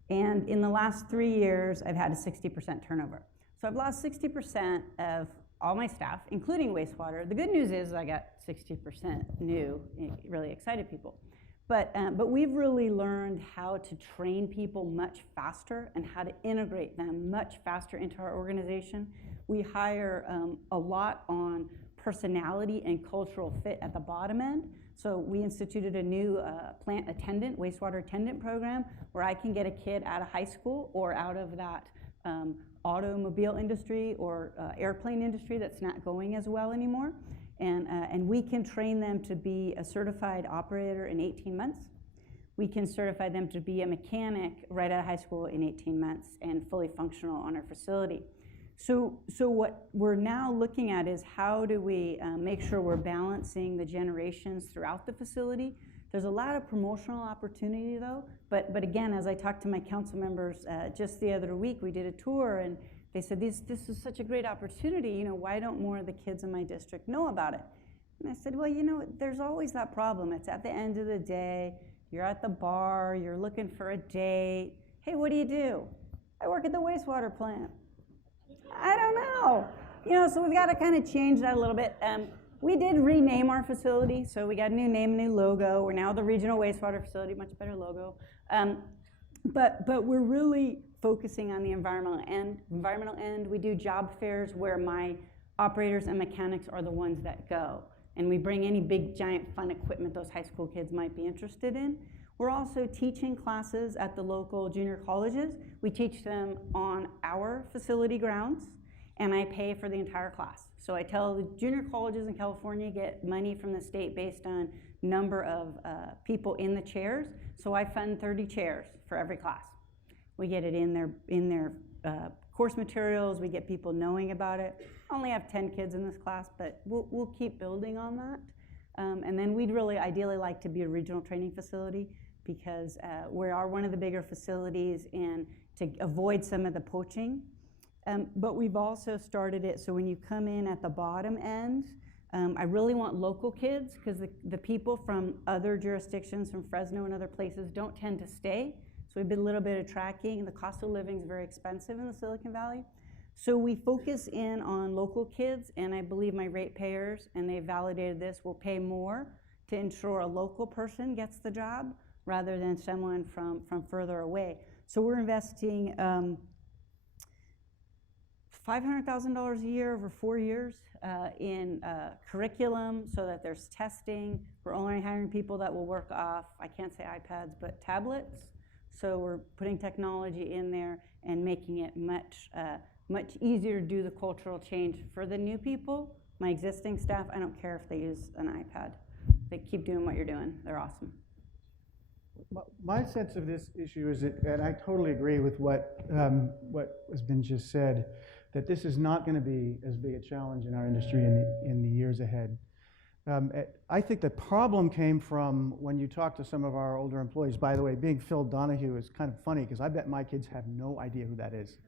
And in the last 3 years, I've had a 60% turnover. So I've lost 60% of all my staff, including wastewater. The good news is I got 60% new, really excited people. But we've really learned how to train people much faster and how to integrate them much faster into our organization. We hire a lot on personality and cultural fit at the bottom end. So we instituted a new plant attendant, wastewater attendant program where I can get a kid out of high school or out of that automobile industry or airplane industry that's not going as well anymore. And we can train them to be a certified operator in 18 months. We can certify them to be a mechanic right out of high school in 18 months and fully functional on our facility. So what we're now looking at is how do we make sure we're balancing the generations throughout the facility. There's a lot of promotional opportunity though, but again, as I talked to my council members just the other week, we did a tour and they said, this is such a great opportunity, why don't more of the kids in my district know about it? And I said, well, there's always that problem. It's at the end of the day, you're at the bar, you're looking for a date. Hey, what do? I work at the wastewater plant. I don't know. So we've got to kind of change that a little bit. We did rename our facility, so we got a new name, a new logo. We're now the Regional Wastewater Facility, much better logo. But we're really focusing on the environmental end. We do job fairs where my operators and mechanics are the ones that go. And we bring any big, giant, fun equipment those high school kids might be interested in. We're also teaching classes at the local junior colleges. We teach them on our facility grounds, and I pay for the entire class. So I tell the junior colleges in California get money from the state based on number of people in the chairs. So I fund 30 chairs for every class. We get it in their course materials. We get people knowing about it. I only have 10 kids in this class, but we'll keep building on that. And then we'd really ideally like to be a regional training facility, because we are one of the bigger facilities, and to avoid some of the poaching. But we've also started it so when you come in at the bottom end, I really want local kids, because the people from other jurisdictions, from Fresno and other places, don't tend to stay. So we've been a little bit of tracking. The cost of living is very expensive in the Silicon Valley. So we focus in on local kids, and I believe my ratepayers, and they validated this, will pay more to ensure a local person gets the job rather than someone from further away. So we're investing $500,000 a year over 4 years in curriculum, so that there's testing. We're only hiring people that will work off, I can't say iPads, but tablets. So we're putting technology in there and making it much easier to do the cultural change for the new people. My existing staff, I don't care if they use an iPad. They keep doing what you're doing. They're awesome. My sense of this issue is that, and I totally agree with what has been just said, that this is not going to be as big a challenge in our industry in the years ahead. I think the problem came from when you talk to some of our older employees. By the way, being Phil Donahue is kind of funny, because I bet my kids have no idea who that is.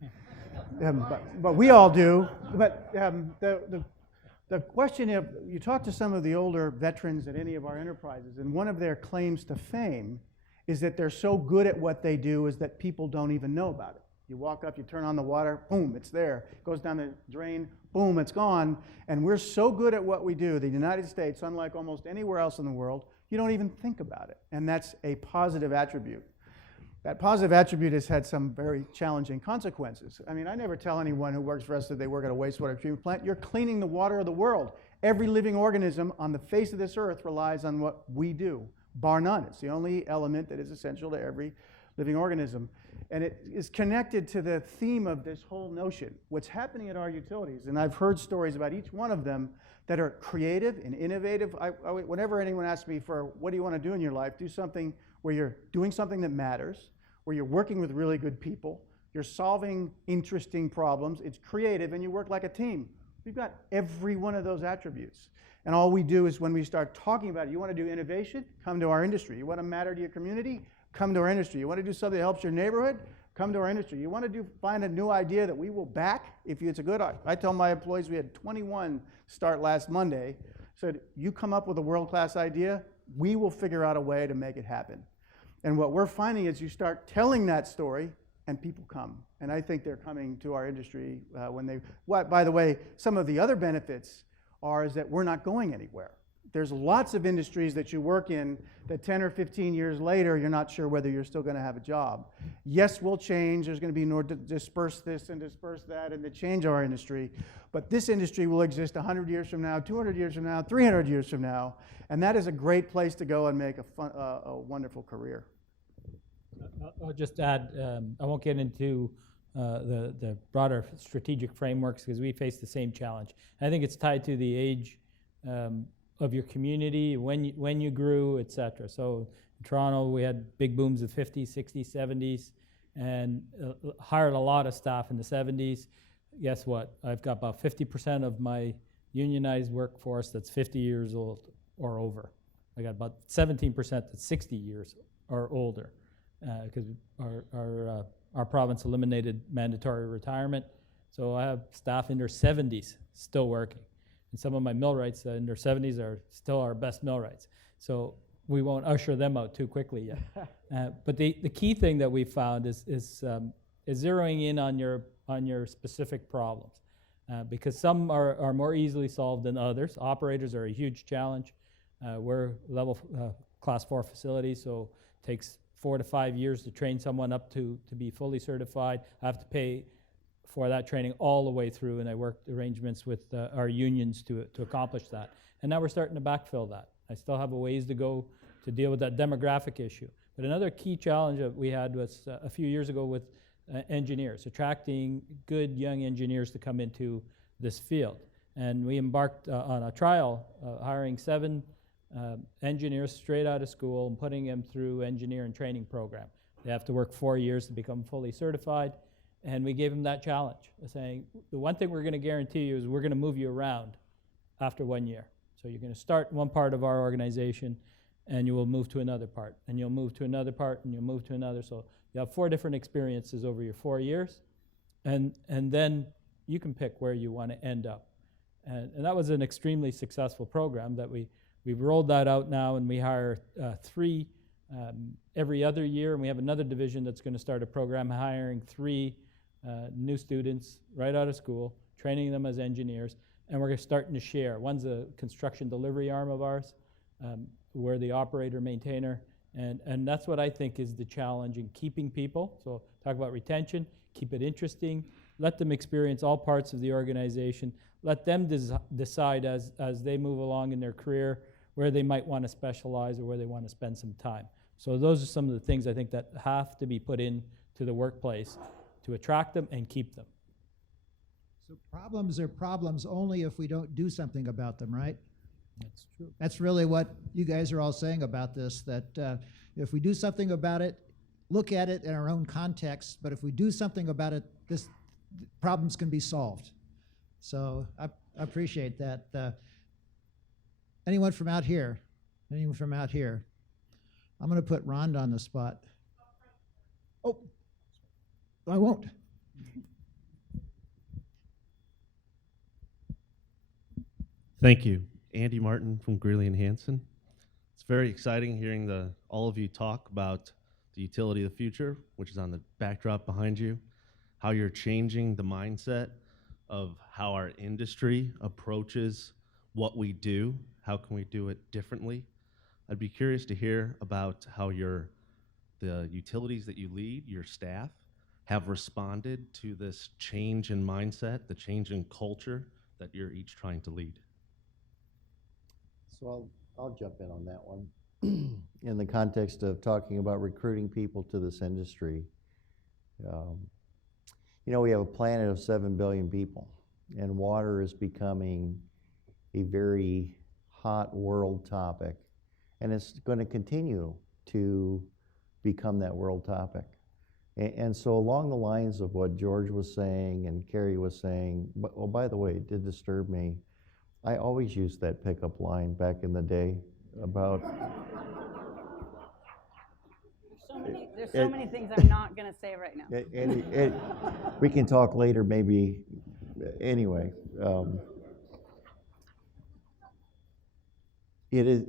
But we all do. But the question, if you talk to some of the older veterans at any of our enterprises, and one of their claims to fame is that they're so good at what they do is that people don't even know about it. You walk up, you turn on the water, boom, it's there. It goes down the drain, boom, it's gone. And we're so good at what we do, the United States, unlike almost anywhere else in the world, you don't even think about it. And that's a positive attribute. That positive attribute has had some very challenging consequences. I mean, I never tell anyone who works for us that they work at a wastewater treatment plant. You're cleaning the water of the world. Every living organism on the face of this earth relies on what we do, bar none. It's the only element that is essential to every living organism. And it is connected to the theme of this whole notion. What's happening at our utilities, and I've heard stories about each one of them that are creative and innovative. Whenever anyone asks me for what do you want to do in your life, do something where you're doing something that matters, where you're working with really good people, you're solving interesting problems, it's creative, and you work like a team. We've got every one of those attributes. And all we do is when we start talking about it, you want to do innovation? Come to our industry. You want to matter to your community? Come to our industry. You want to do something that helps your neighborhood? Come to our industry. You want to find a new idea that we will back if it's a good idea. I tell my employees, we had 21 start last Monday, said, you come up with a world-class idea, we will figure out a way to make it happen. And what we're finding is you start telling that story and people come. And I think they're coming to our industry when they, by the way, some of the other benefits is that we're not going anywhere. There's lots of industries that you work in that 10 or 15 years later, you're not sure whether you're still going to have a job. Yes, we'll change. There's going to be more disperse this and disperse that and to change our industry. But this industry will exist 100 years from now, 200 years from now, 300 years from now. And that is a great place to go and make a wonderful career. I'll just add, I won't get into the broader strategic frameworks because we face the same challenge. I think it's tied to the age of your community, when you grew, et cetera. So in Toronto, we had big booms of 50s, 60s, 70s, and hired a lot of staff in the 70s. Guess what? I've got about 50% of my unionized workforce that's 50 years old or over. I got about 17% that's 60 years or older because our province eliminated mandatory retirement. So I have staff in their 70s still working. And some of my millwrights in their 70s are still our best millwrights. So we won't usher them out too quickly yet. But the key thing that we found is zeroing in on your specific problems. Because some are more easily solved than others. Operators are a huge challenge. We're level class 4 facilities, so it takes 4 to 5 years to train someone up to be fully certified. I have to pay for that training all the way through, and I worked arrangements with our unions to accomplish that. And now we're starting to backfill that. I still have a ways to go to deal with that demographic issue. But another key challenge that we had was a few years ago with engineers, attracting good young engineers to come into this field. And we embarked on a trial, hiring 7 engineers straight out of school and putting them through engineer and training program. They have to work 4 years to become fully certified. And we gave them that challenge, saying, the one thing we're going to guarantee you is we're going to move you around after 1 year. So you're going to start in one part of our organization, and you will move to another part, and you'll move to another part, and you'll move to another. So you have 4 different experiences over your 4 years, and then you can pick where you want to end up. And that was an extremely successful program that we've rolled that out now, and we hire 3 every other year, and we have another division that's going to start a program hiring 3 new students right out of school, training them as engineers, and we're starting to share. One's a construction delivery arm of ours. We're the operator, maintainer, and that's what I think is the challenge in keeping people. So talk about retention, keep it interesting, let them experience all parts of the organization, let them decide as they move along in their career where they might want to specialize or where they want to spend some time. So those are some of the things I think that have to be put into the workplace to attract them and keep them. So problems are problems only if we don't do something about them, right? That's true. That's really what you guys are all saying about this, that if we do something about it, look at it in our own context, but if we do something about it, this problems can be solved. So I appreciate that. Anyone from out here? Anyone from out here? I'm going to put Rhonda on the spot. Oh, I won't. Thank you. Andy Martin from Greeley and Hanson. It's very exciting hearing all of you talk about the utility of the future, which is on the backdrop behind you, how you're changing the mindset of how our industry approaches what we do. How can we do it differently? I'd be curious to hear about how the utilities that you lead, your staff, have responded to this change in mindset, the change in culture that you're each trying to lead. So I'll jump in on that one. In the context of talking about recruiting people to this industry, we have a planet of 7 billion people, and water is becoming a very hot world topic, and it's going to continue to become that world topic. And so along the lines of what George was saying and Carrie was saying, oh, by the way, it did disturb me. I always used that pickup line back in the day about... There's so many things I'm not going to say right now. We can talk later, maybe. Anyway, it is,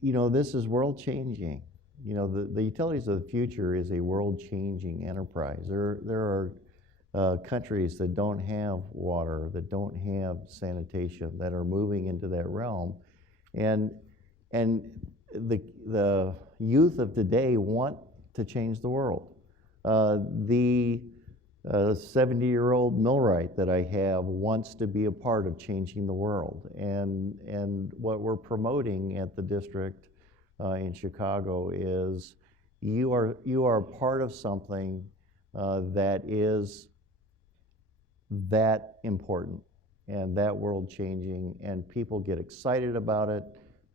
this is world changing. The utilities of the future is a world changing enterprise. There are countries that don't have water, that don't have sanitation, that are moving into that realm, and the youth of today want to change the world. The 70-year-old millwright that I have wants to be a part of changing the world, and what we're promoting at the district in Chicago is you are part of something that is that important and that world changing, and people get excited about it.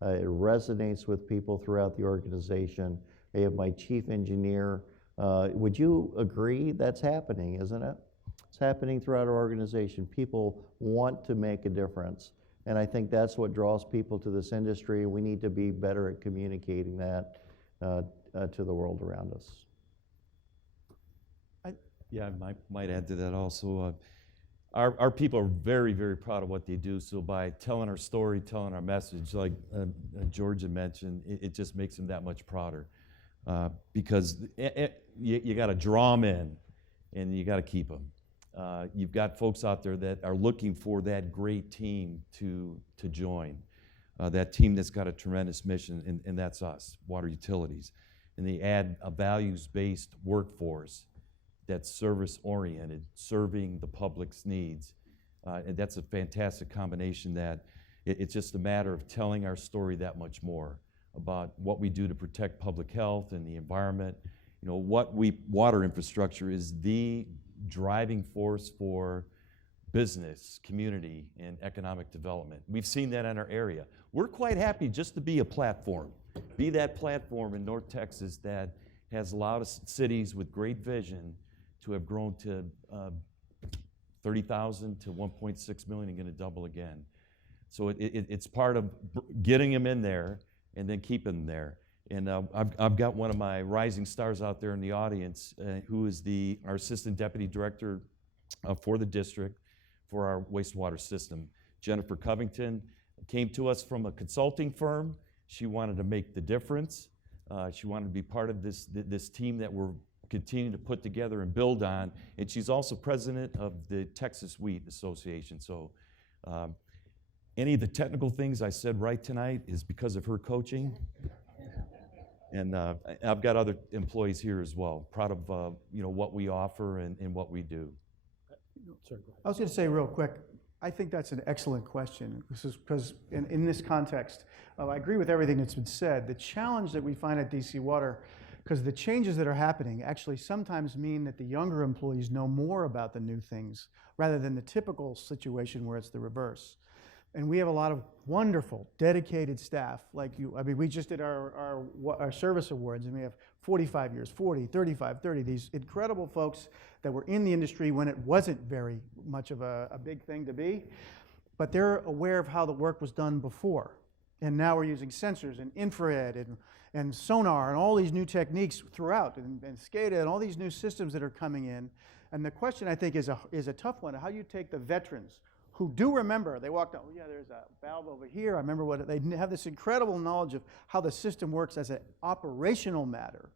It resonates with people throughout the organization. I have my chief engineer. Would you agree that's happening, isn't it? It's happening throughout our organization. People want to make a difference, and I think that's what draws people to this industry. We need to be better at communicating that to the world around us. Yeah, I might add to that also. Our people are very, very proud of what they do. So by telling our story, telling our message, like George had mentioned, it just makes them that much prouder. Because you got to draw them in, and you got to keep them. You've got folks out there that are looking for that great team to join, that team that's got a tremendous mission, and that's us, Water Utilities. And they add a values-based workforce that's service-oriented, serving the public's needs. And that's a fantastic combination that it's just a matter of telling our story that much more about what we do to protect public health and the environment. You know, water infrastructure is the driving force for business, community, and economic development. We've seen that in our area. We're quite happy just to be a platform, be that platform in North Texas that has allowed us cities with great vision to have grown to 30,000 to 1.6 million and going to double again. So it's part of getting them in there and then keeping them there. And I've got one of my rising stars out there in the audience who is our Assistant Deputy Director for the district for our wastewater system. Jennifer Covington came to us from a consulting firm. She wanted to make the difference. She wanted to be part of this team that we're continuing to put together and build on. And she's also president of the Texas Wheat Association. So any of the technical things I said right tonight is because of her coaching. And I've got other employees here as well, proud of what we offer and what we do. I was going to say real quick, I think that's an excellent question. Because in this context, I agree with everything that's been said. The challenge that we find at DC Water, because the changes that are happening actually sometimes mean that the younger employees know more about the new things rather than the typical situation where it's the reverse. And we have a lot of wonderful, dedicated staff like you. I mean, we just did our service awards, and we have 45 years, 40, 35, 30, these incredible folks that were in the industry when it wasn't very much of a big thing to be. But they're aware of how the work was done before. And now we're using sensors and infrared and sonar and all these new techniques throughout, and SCADA and all these new systems that are coming in. And the question, I think, is a tough one. How do you take the veterans who do remember, they walked out, oh yeah, there's a valve over here. I remember they have this incredible knowledge of how the system works as an operational matter.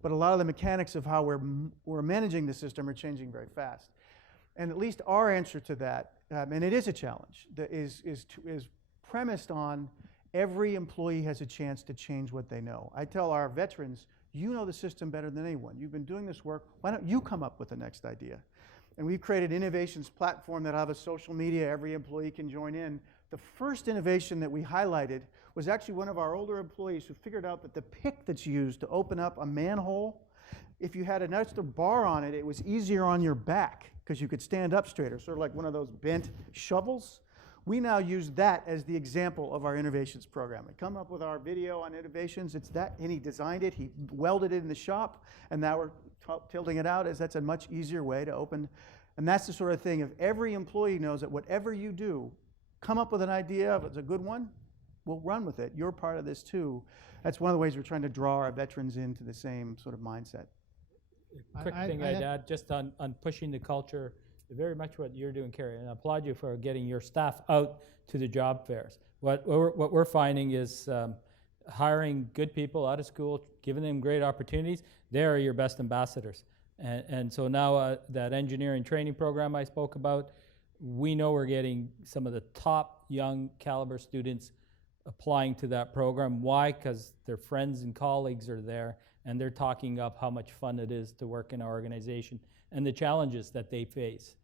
But a lot of the mechanics of how we're managing the system are changing very fast. And at least our answer to that, and it is a challenge, that is premised on every employee has a chance to change what they know. I tell our veterans, you know the system better than anyone. You've been doing this work. Why don't you come up with the next idea? And we've created innovations platform that have a social media every employee can join in. The first innovation that we highlighted was actually one of our older employees who figured out that the pick that's used to open up a manhole, if you had an extra bar on it, it was easier on your back because you could stand up straighter, sort of like one of those bent shovels. We now use that as the example of our innovations program. We come up with our video on innovations. It's that, and he designed it, he welded it in the shop, and now we're tilting it out as that's a much easier way to open. And that's the sort of thing, if every employee knows that whatever you do, come up with an idea, if it's a good one, we'll run with it. You're part of this too. That's one of the ways we're trying to draw our veterans into the same sort of mindset. Quick thing I'd add, just on pushing the culture, very much what you're doing, Carrie, and I applaud you for getting your staff out to the job fairs. What we're finding is hiring good people out of school, giving them great opportunities, they are your best ambassadors. And so now that engineering training program I spoke about, we know we're getting some of the top young caliber students applying to that program. Why? Because their friends and colleagues are there, and they're talking up how much fun it is to work in our organization and the challenges that they face.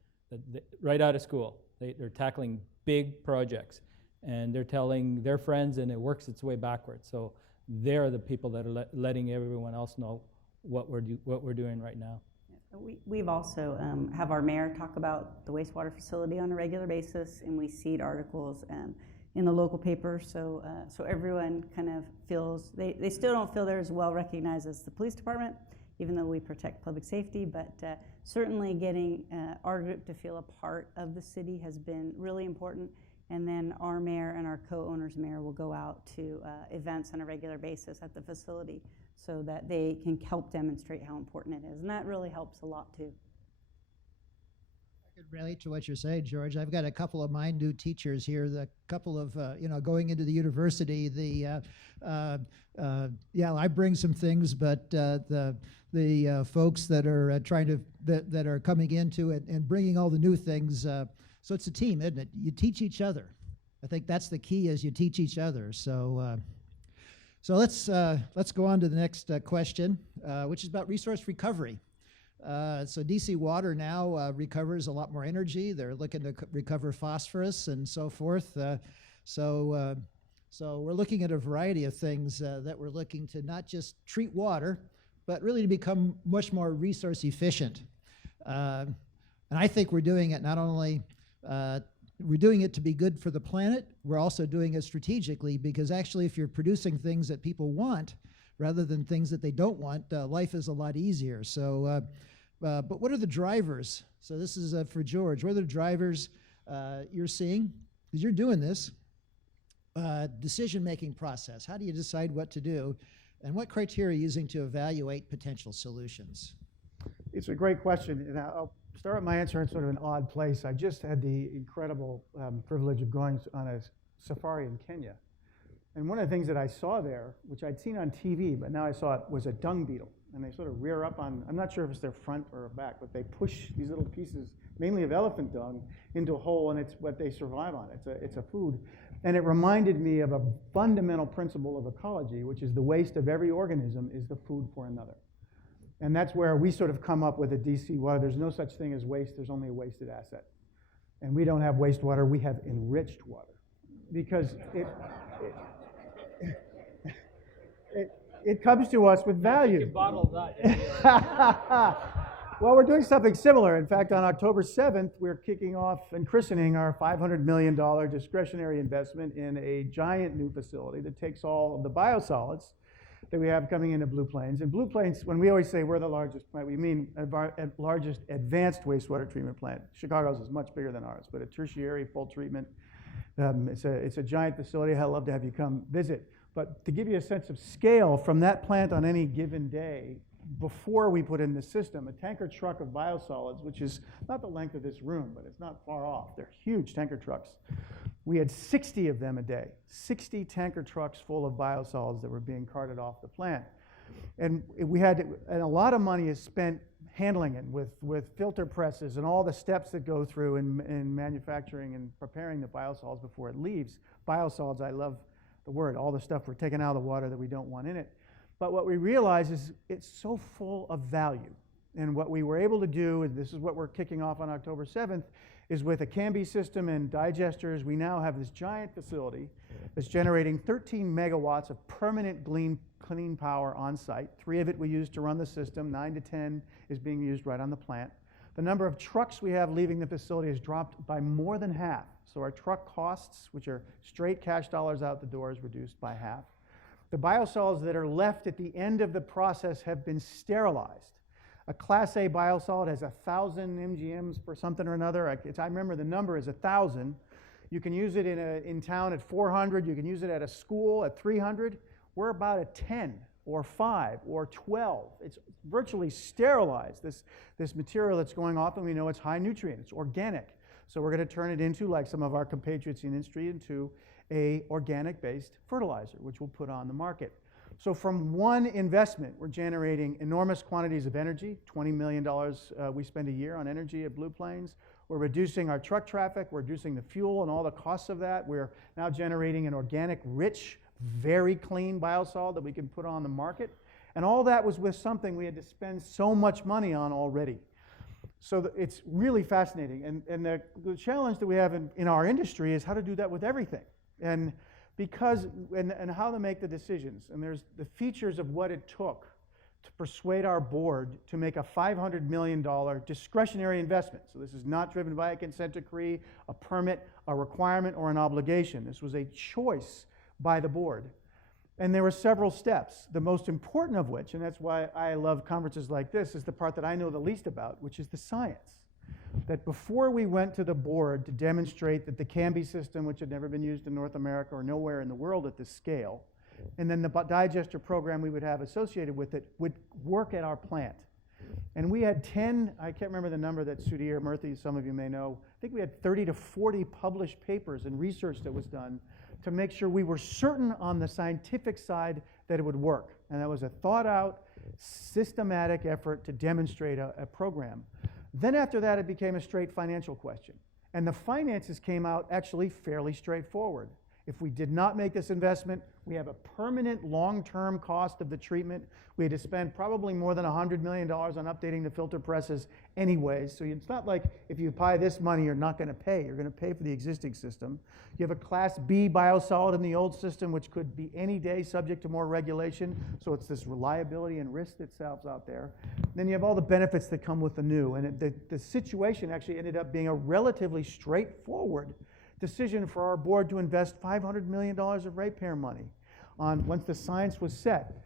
Right out of school, they're tackling big projects, and they're telling their friends, and it works its way backwards. So they're the people that are letting everyone else know what we're doing right now. We've also have our mayor talk about the wastewater facility on a regular basis, and we seed articles in the local paper, so everyone kind of feels, they still don't feel they're as well recognized as the police department, even though we protect public safety, but certainly getting our group to feel a part of the city has been really important. And then our mayor and our co-owner's mayor will go out to events on a regular basis at the facility so that they can help demonstrate how important it is. And that really helps a lot too. I could relate to what you're saying, George. I've got a couple of my new teachers here, the couple of, going into the university, I bring some things, but the folks that are that are coming into it and bringing all the new things, so it's a team, isn't it? You teach each other. I think that's the key, is you teach each other. So let's go on to the next question, which is about resource recovery. So DC Water now recovers a lot more energy. They're looking to recover phosphorus and so forth. So So we're looking at a variety of things that we're looking to not just treat water, but really to become much more resource efficient. And I think we're doing it not only, we're doing it to be good for the planet, we're also doing it strategically, because actually if you're producing things that people want rather than things that they don't want, life is a lot easier. So, but what are the drivers? So this is for George. What are the drivers you're seeing? Because you're doing this. Decision-making process. How do you decide what to do? And what criteria are you using to evaluate potential solutions? It's a great question, and I'll start with my answer in sort of an odd place. I just had the incredible privilege of going on a safari in Kenya. And one of the things that I saw there, which I'd seen on TV, but now I saw it, was a dung beetle. And they sort of rear up on, I'm not sure if it's their front or back, but they push these little pieces, mainly of elephant dung, into a hole, and it's what they survive on. It's a food. And it reminded me of a fundamental principle of ecology, which is the waste of every organism is the food for another. And that's where we sort of come up with at DC Water. There's no such thing as waste, there's only a wasted asset. And we don't have wastewater, we have enriched water. Because it comes to us with value. You can bottle that. Well, we're doing something similar. In fact, on October 7th, we're kicking off and christening our $500 million discretionary investment in a giant new facility that takes all of the biosolids that we have coming into Blue Plains. And Blue Plains, when we always say we're the largest plant, we mean largest advanced wastewater treatment plant. Chicago's is much bigger than ours, but a tertiary full treatment. It's a giant facility. I'd love to have you come visit. But to give you a sense of scale, from that plant on any given day, before we put in the system, a tanker truck of biosolids, which is not the length of this room, but it's not far off. They're huge tanker trucks. We had 60 of them a day, 60 tanker trucks full of biosolids that were being carted off the plant. And and a lot of money is spent handling it with filter presses and all the steps that go through in manufacturing and preparing the biosolids before it leaves. Biosolids, I love the word, all the stuff we're taking out of the water that we don't want in it. But what we realize is it's so full of value. And what we were able to do, and this is what we're kicking off on October 7th, is with a Canby system and digesters, we now have this giant facility that's generating 13 megawatts of permanent clean power on site. 3 of it we use to run the system, 9 to 10 is being used right on the plant. The number of trucks we have leaving the facility has dropped by more than half. So our truck costs, which are straight cash dollars out the door, is reduced by half. The biosolids that are left at the end of the process have been sterilized. A Class A biosolid has 1,000 MGMs for something or another. I remember the number is 1,000. You can use it in town at 400. You can use it at a school at 300. We're about at 10 or 5 or 12. It's virtually sterilized, this material that's going off, and we know it's high nutrient. It's organic. So we're going to turn it into, like some of our compatriots in the industry, into a organic-based fertilizer, which we'll put on the market. So from one investment, we're generating enormous quantities of energy, $20 million we spend a year on energy at Blue Plains. We're reducing our truck traffic, we're reducing the fuel and all the costs of that. We're now generating an organic, rich, very clean biosolid that we can put on the market. And all that was with something we had to spend so much money on already. So it's really fascinating. And the challenge that we have in our industry is how to do that with everything. And how to make the decisions. And there's the features of what it took to persuade our board to make a $500 million discretionary investment. So this is not driven by a consent decree, a permit, a requirement, or an obligation. This was a choice by the board. And there were several steps, the most important of which, and that's why I love conferences like this, is the part that I know the least about, which is the science. That before we went to the board to demonstrate that the Canby system, which had never been used in North America or nowhere in the world at this scale, and then the digester program we would have associated with it would work at our plant. And we had 10, I can't remember the number that Sudhir Murthy, some of you may know, I think we had 30 to 40 published papers and research that was done to make sure we were certain on the scientific side that it would work. And that was a thought out, systematic effort to demonstrate a program. Then after that, it became a straight financial question. And the finances came out actually fairly straightforward. If we did not make this investment, we have a permanent long-term cost of the treatment. We had to spend probably more than $100 million on updating the filter presses anyways. So it's not like if you buy this money, you're not going to pay. You're going to pay for the existing system. You have a Class B biosolid in the old system, which could be any day subject to more regulation. So it's this reliability and risk itself out there. Then you have all the benefits that come with the new. And the situation actually ended up being a relatively straightforward decision for our board to invest $500 million of ratepayer money on once the science was set.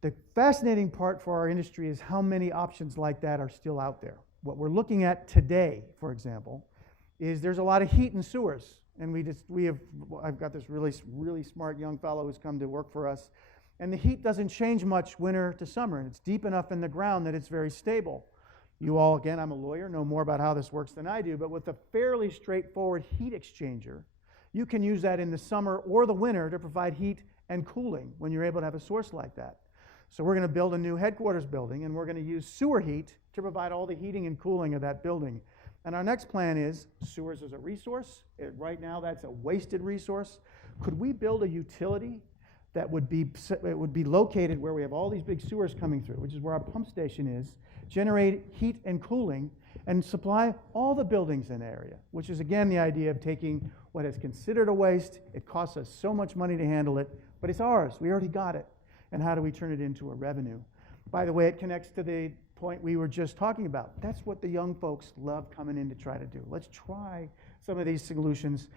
The fascinating part for our industry is how many options like that are still out there. What we're looking at today, for example, is there's a lot of heat in sewers. And I've got this really smart young fellow who's come to work for us. And the heat doesn't change much winter to summer. And it's deep enough in the ground that it's very stable. You all, again, I'm a lawyer, know more about how this works than I do, but with a fairly straightforward heat exchanger, you can use that in the summer or the winter to provide heat and cooling when you're able to have a source like that. So we're going to build a new headquarters building, and we're going to use sewer heat to provide all the heating and cooling of that building. And our next plan is sewers as a resource. Right now, that's a wasted resource. Could we build a utility that would be located where we have all these big sewers coming through, which is where our pump station is, generate heat and cooling, and supply all the buildings in the area, which is, again, the idea of taking what is considered a waste. It costs us so much money to handle it, but it's ours. We already got it. And how do we turn it into a revenue? By the way, it connects to the point we were just talking about. That's what the young folks love coming in to try to do. Let's try some of these solutions.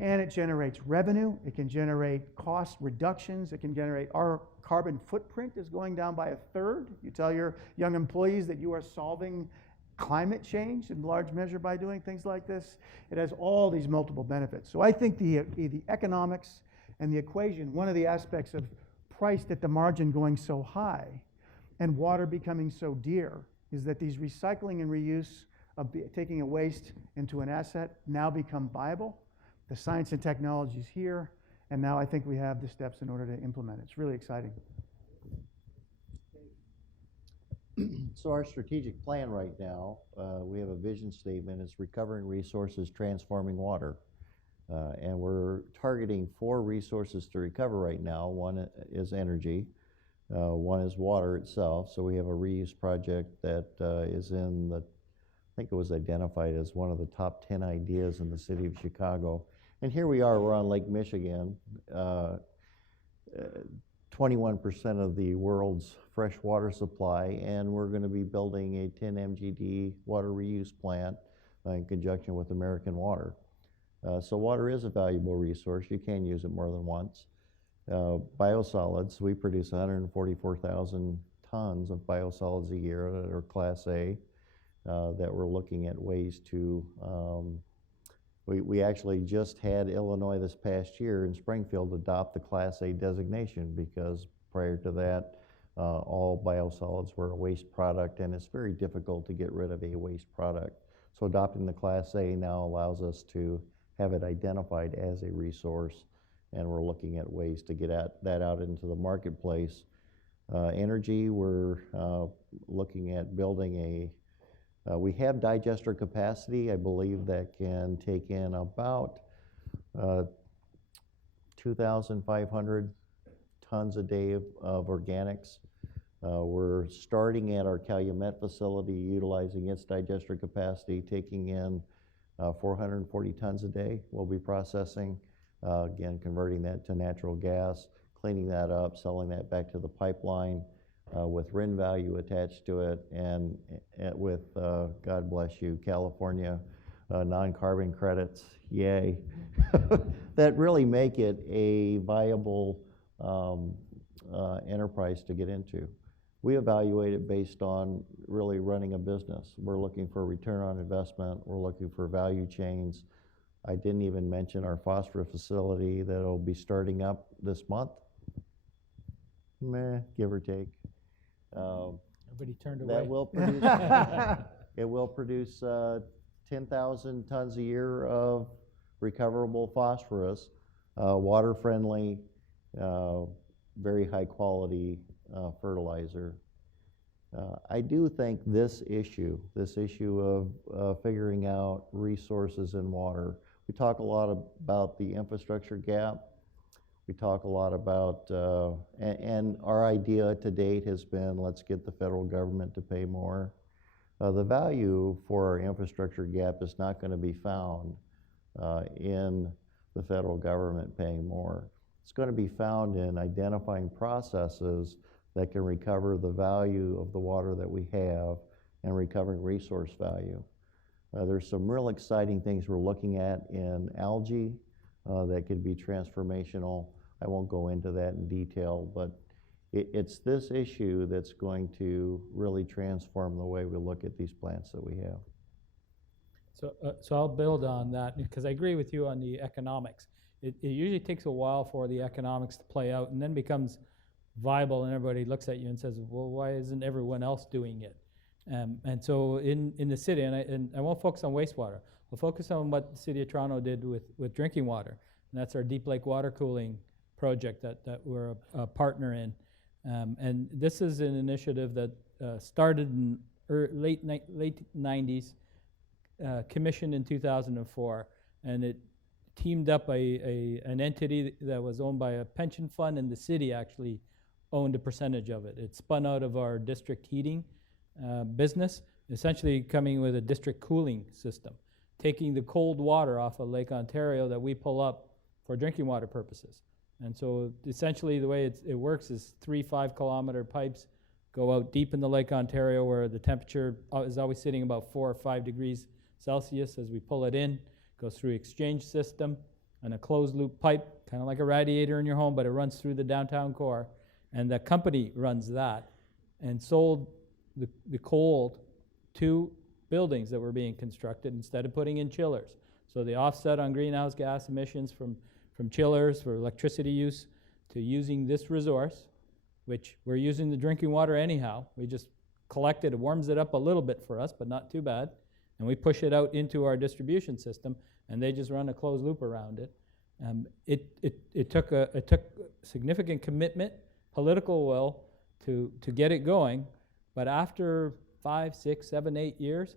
And it generates revenue. It can generate cost reductions. It can generate, our carbon footprint is going down by 1/3. You tell your young employees that you are solving climate change in large measure by doing things like this. It has all these multiple benefits. So I think the economics and the equation, one of the aspects of priced at the margin going so high and water becoming so dear is that these recycling and reuse of taking a waste into an asset now become viable. The science and technology is here, and now I think we have the steps in order to implement it. It's really exciting. So our strategic plan right now, we have a vision statement. It's recovering resources, transforming water. And we're targeting 4 resources to recover right now. One is energy. One is water itself. So we have a reuse project that is in the, I think it was identified as one of the top 10 ideas in the city of Chicago. And here we are, we're on Lake Michigan. 21% of the world's fresh water supply, and we're going to be building a 10 MGD water reuse plant in conjunction with American Water. So water is a valuable resource. You can use it more than once. Biosolids, we produce 144,000 tons of biosolids a year that are Class A, that we're looking at ways to, we actually just had Illinois this past year in Springfield adopt the Class A designation, because prior to that, all biosolids were a waste product, and it's very difficult to get rid of a waste product. So adopting the Class A now allows us to have it identified as a resource, and we're looking at ways to get that out into the marketplace. Energy, we're looking at building we have digester capacity, I believe, that can take in about 2,500 tons a day of organics. We're starting at our Calumet facility, utilizing its digester capacity, taking in 440 tons a day. We'll be processing, again, converting that to natural gas, cleaning that up, selling that back to the pipeline with RIN value attached to it, and with, God bless you, California non-carbon credits, yay, that really make it a viable enterprise to get into. We evaluate it based on really running a business. We're looking for return on investment. We're looking for value chains. I didn't even mention our phosphorus facility that'll be starting up this month. Give or take. Nobody turned away. That will produce, it will produce 10,000 tons a year of recoverable phosphorus, water-friendly, very high-quality fertilizer. I do think this issue of figuring out resources in water, We talk a lot about the infrastructure gap. We talk a lot about, and our idea to date has been, let's get the federal government to pay more. The value for our infrastructure gap is not going to be found in the federal government paying more. It's going to be found in identifying processes that can recover the value of the water that we have and recovering resource value. There's some real exciting things we're looking at in algae that could be transformational. I won't go into that in detail, but it's this issue that's going to really transform the way we look at these plants that we have. So I'll build on that because I agree with you on the economics. It usually takes a while for the economics to play out and then becomes viable and everybody looks at you and says, well, why isn't everyone else doing it? And so in the city, and I won't focus on wastewater, I'll focus on what the City of Toronto did with drinking water. And that's our Deep Lake Water Cooling project that we're a partner in. And this is an initiative that started in late 90s, commissioned in 2004, and it teamed up an entity that was owned by a pension fund, and the city actually owned a percentage of it. It spun out of our district heating business, essentially coming with a district cooling system, taking the cold water off of Lake Ontario that we pull up for drinking water purposes. And so essentially the way it works is 3 5-kilometer pipes go out deep in the Lake Ontario where the temperature is always sitting about 4 or 5 degrees Celsius as we pull it in, goes through exchange system and a closed loop pipe, kind of like a radiator in your home, but it runs through the downtown core. And the company runs that and sold the cold to buildings that were being constructed instead of putting in chillers. So the offset on greenhouse gas emissions from chillers for electricity use to using this resource, which we're using the drinking water anyhow. We just collect it, it warms it up a little bit for us, but not too bad. And we push it out into our distribution system, and they just run a closed loop around it. It took significant commitment, political will to get it going, but after 5, 6, 7, 8 years,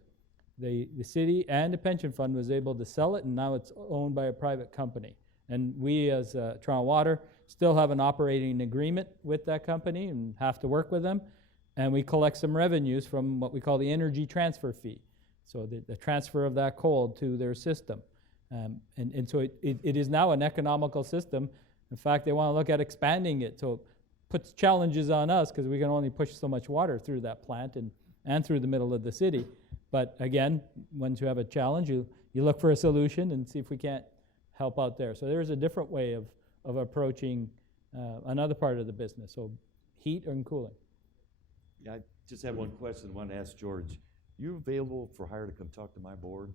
the city and the pension fund was able to sell it, and now it's owned by a private company. And we as Toronto Water still have an operating agreement with that company and have to work with them, and we collect some revenues from what we call the energy transfer fee. So the transfer of that coal to their system. And so it is now an economical system. In fact, they want to look at expanding it. So it puts challenges on us because we can only push so much water through that plant and through the middle of the city. But again, once you have a challenge, you look for a solution and see if we can't help out there. So there's a different way of approaching another part of the business. So heat and cooling. Yeah, I just have one question I want to ask George. You available for hire to come talk to my board?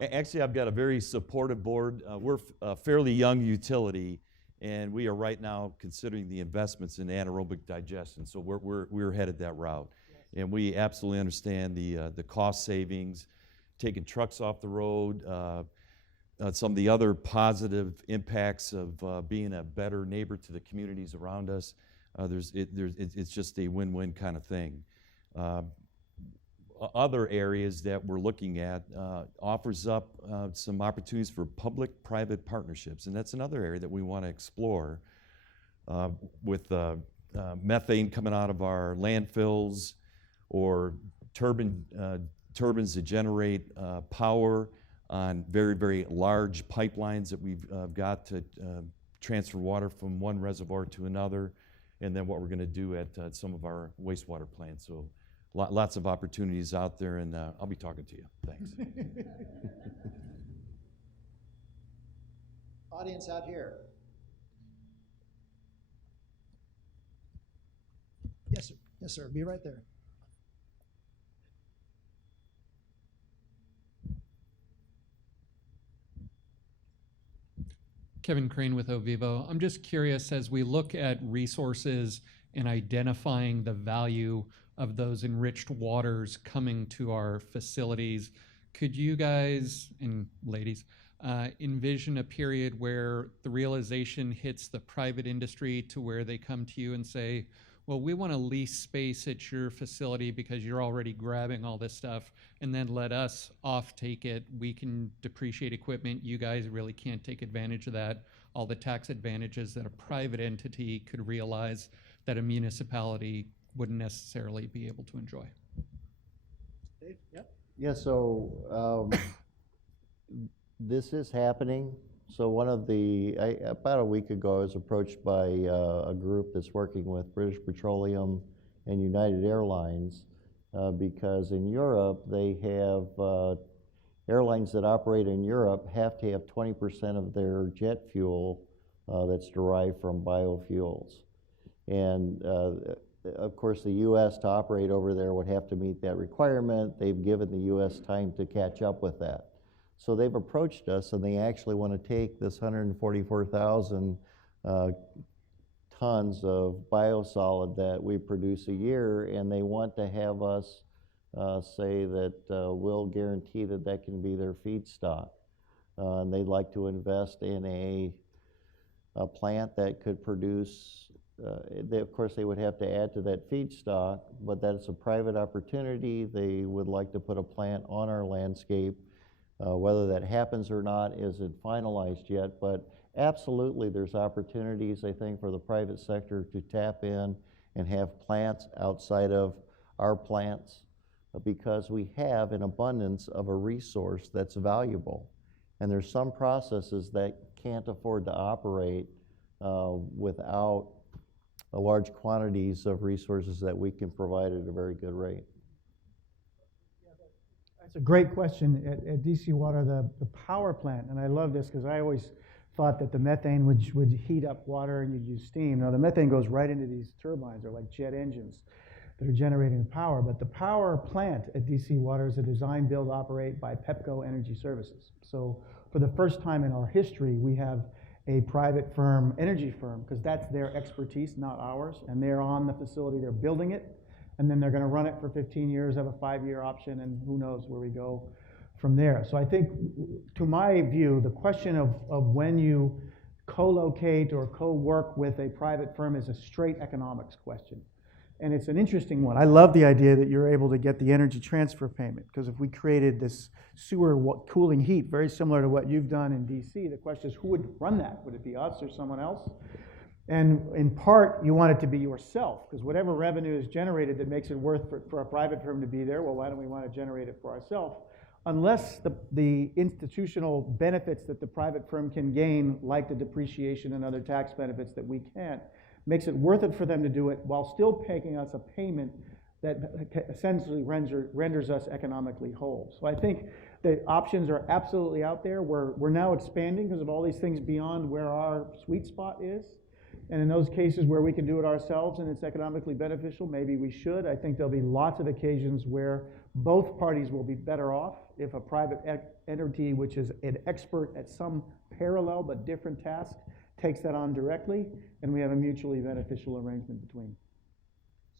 Actually, I've got a very supportive board. We're a fairly young utility, and we are right now considering the investments in anaerobic digestion. So we're headed that route, and we absolutely understand the cost savings, taking trucks off the road, some of the other positive impacts of being a better neighbor to the communities around us. It's just a win-win kind of thing. Other areas that we're looking at offers up some opportunities for public-private partnerships, and that's another area that we want to explore with methane coming out of our landfills or turbines that generate power on very, very large pipelines that we've got to transfer water from one reservoir to another, and then what we're going to do at some of our wastewater plants. So lots of opportunities out there, and I'll be talking to you. Thanks. Audience out here. Yes, sir. Yes, sir. Be right there. Kevin Crane with Ovivo. I'm just curious, as we look at resources and identifying the value of those enriched waters coming to our facilities, could you guys and ladies envision a period where the realization hits the private industry to where they come to you and say, well, we want to lease space at your facility because you're already grabbing all this stuff, and then let us off take it. We can depreciate equipment. You guys really can't take advantage of that. All the tax advantages that a private entity could realize that a municipality wouldn't necessarily be able to enjoy. Dave? Yep. Yeah, so this is happening. So one of about a week ago, I was approached by a group that's working with British Petroleum and United Airlines because in Europe, they have airlines that operate in Europe have to have 20% of their jet fuel that's derived from biofuels. And of course, the U.S. to operate over there would have to meet that requirement. They've given the U.S. time to catch up with that. So they've approached us, and they actually want to take this 144,000 tons of biosolid that we produce a year, and they want to have us say that we'll guarantee that that can be their feedstock. And they'd like to invest in a plant that could produce, of course they would have to add to that feedstock, but that's a private opportunity. They would like to put a plant on our landscape. Whether that happens or not isn't finalized yet, but absolutely there's opportunities, I think, for the private sector to tap in and have plants outside of our plants because we have an abundance of a resource that's valuable. And there's some processes that can't afford to operate without large quantities of resources that we can provide at a very good rate. That's a great question. At DC Water, the power plant, and I love this because I always thought that the methane would heat up water and you'd use steam. Now the methane goes right into these turbines. They're like jet engines that are generating the power. But the power plant at DC Water is a design, build, operate by Pepco Energy Services. So for the first time in our history, we have a private firm, energy firm, because that's their expertise, not ours. And they're on the facility, they're building it. And then they're going to run it for 15 years, have a 5-year option, and who knows where we go from there. So I think, to my view, the question of when you co-locate or co-work with a private firm is a straight economics question. And it's an interesting one. I love the idea that you're able to get the energy transfer payment, because if we created this sewer cooling heat, very similar to what you've done in DC, the question is who would run that? Would it be us or someone else? And in part, you want it to be yourself, because whatever revenue is generated that makes it worth for a private firm to be there, well, why don't we want to generate it for ourselves? Unless the institutional benefits that the private firm can gain, like the depreciation and other tax benefits that we can't, makes it worth it for them to do it while still paying us a payment that essentially renders us economically whole. So I think the options are absolutely out there. We're now expanding because of all these things beyond where our sweet spot is. And in those cases where we can do it ourselves and it's economically beneficial, maybe we should. I think there'll be lots of occasions where both parties will be better off if a private entity, which is an expert at some parallel but different task, takes that on directly, and we have a mutually beneficial arrangement between.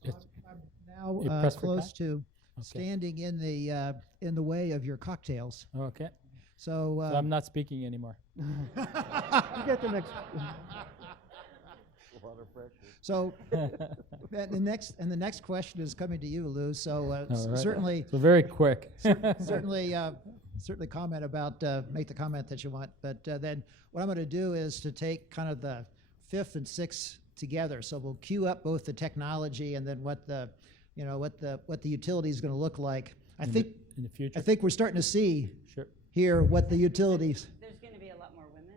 So I'm now close to standing in the way of your cocktails. Okay. So I'm not speaking anymore. You get the next. So the next question is coming to you, Lou. So Right. certainly, So very quick. certainly comment about make the comment that you want. But then what I'm going to do is to take kind of the 5th and 6th together. So we'll queue up both the technology and then what the utility is going to look like. I think in the future. I think we're starting to see Sure. here what the utilities. There's going to be a lot more women.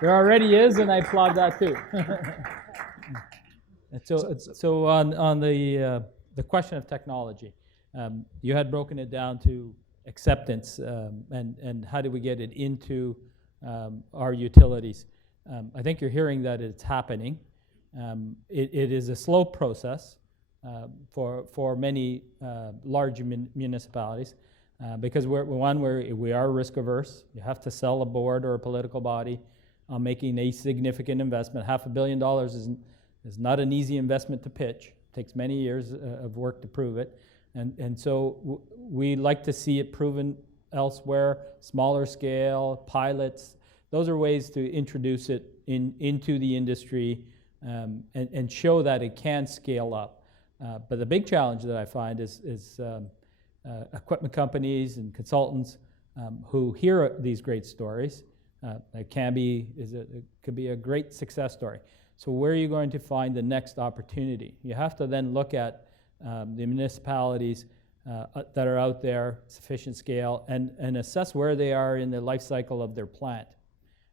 There already is, and I applaud that too. So on the question of technology, you had broken it down to acceptance and how do we get it into our utilities. I think you're hearing that it's happening. It is a slow process for many large municipalities. Because we are risk averse. You have to sell a board or a political body on making a significant investment. $500 million is not an easy investment to pitch. It takes many years of work to prove it. And so we like to see it proven elsewhere, smaller scale, pilots. Those are ways to introduce it into the industry and show that it can scale up. But the big challenge that I find is equipment companies and consultants who hear these great stories. It could be a great success story. So where are you going to find the next opportunity? You have to then look at the municipalities that are out there, sufficient scale, and assess where they are in the life cycle of their plant.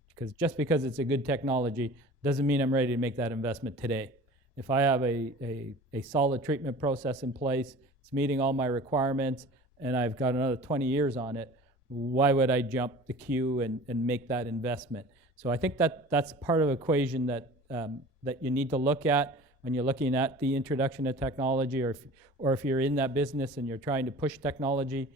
Because just because it's a good technology doesn't mean I'm ready to make that investment today. If I have a solid treatment process in place, it's meeting all my requirements, and I've got another 20 years on it, why would I jump the queue and make that investment? So I think that's part of the equation that you need to look at when you're looking at the introduction of technology, or if you're in that business and you're trying to push technology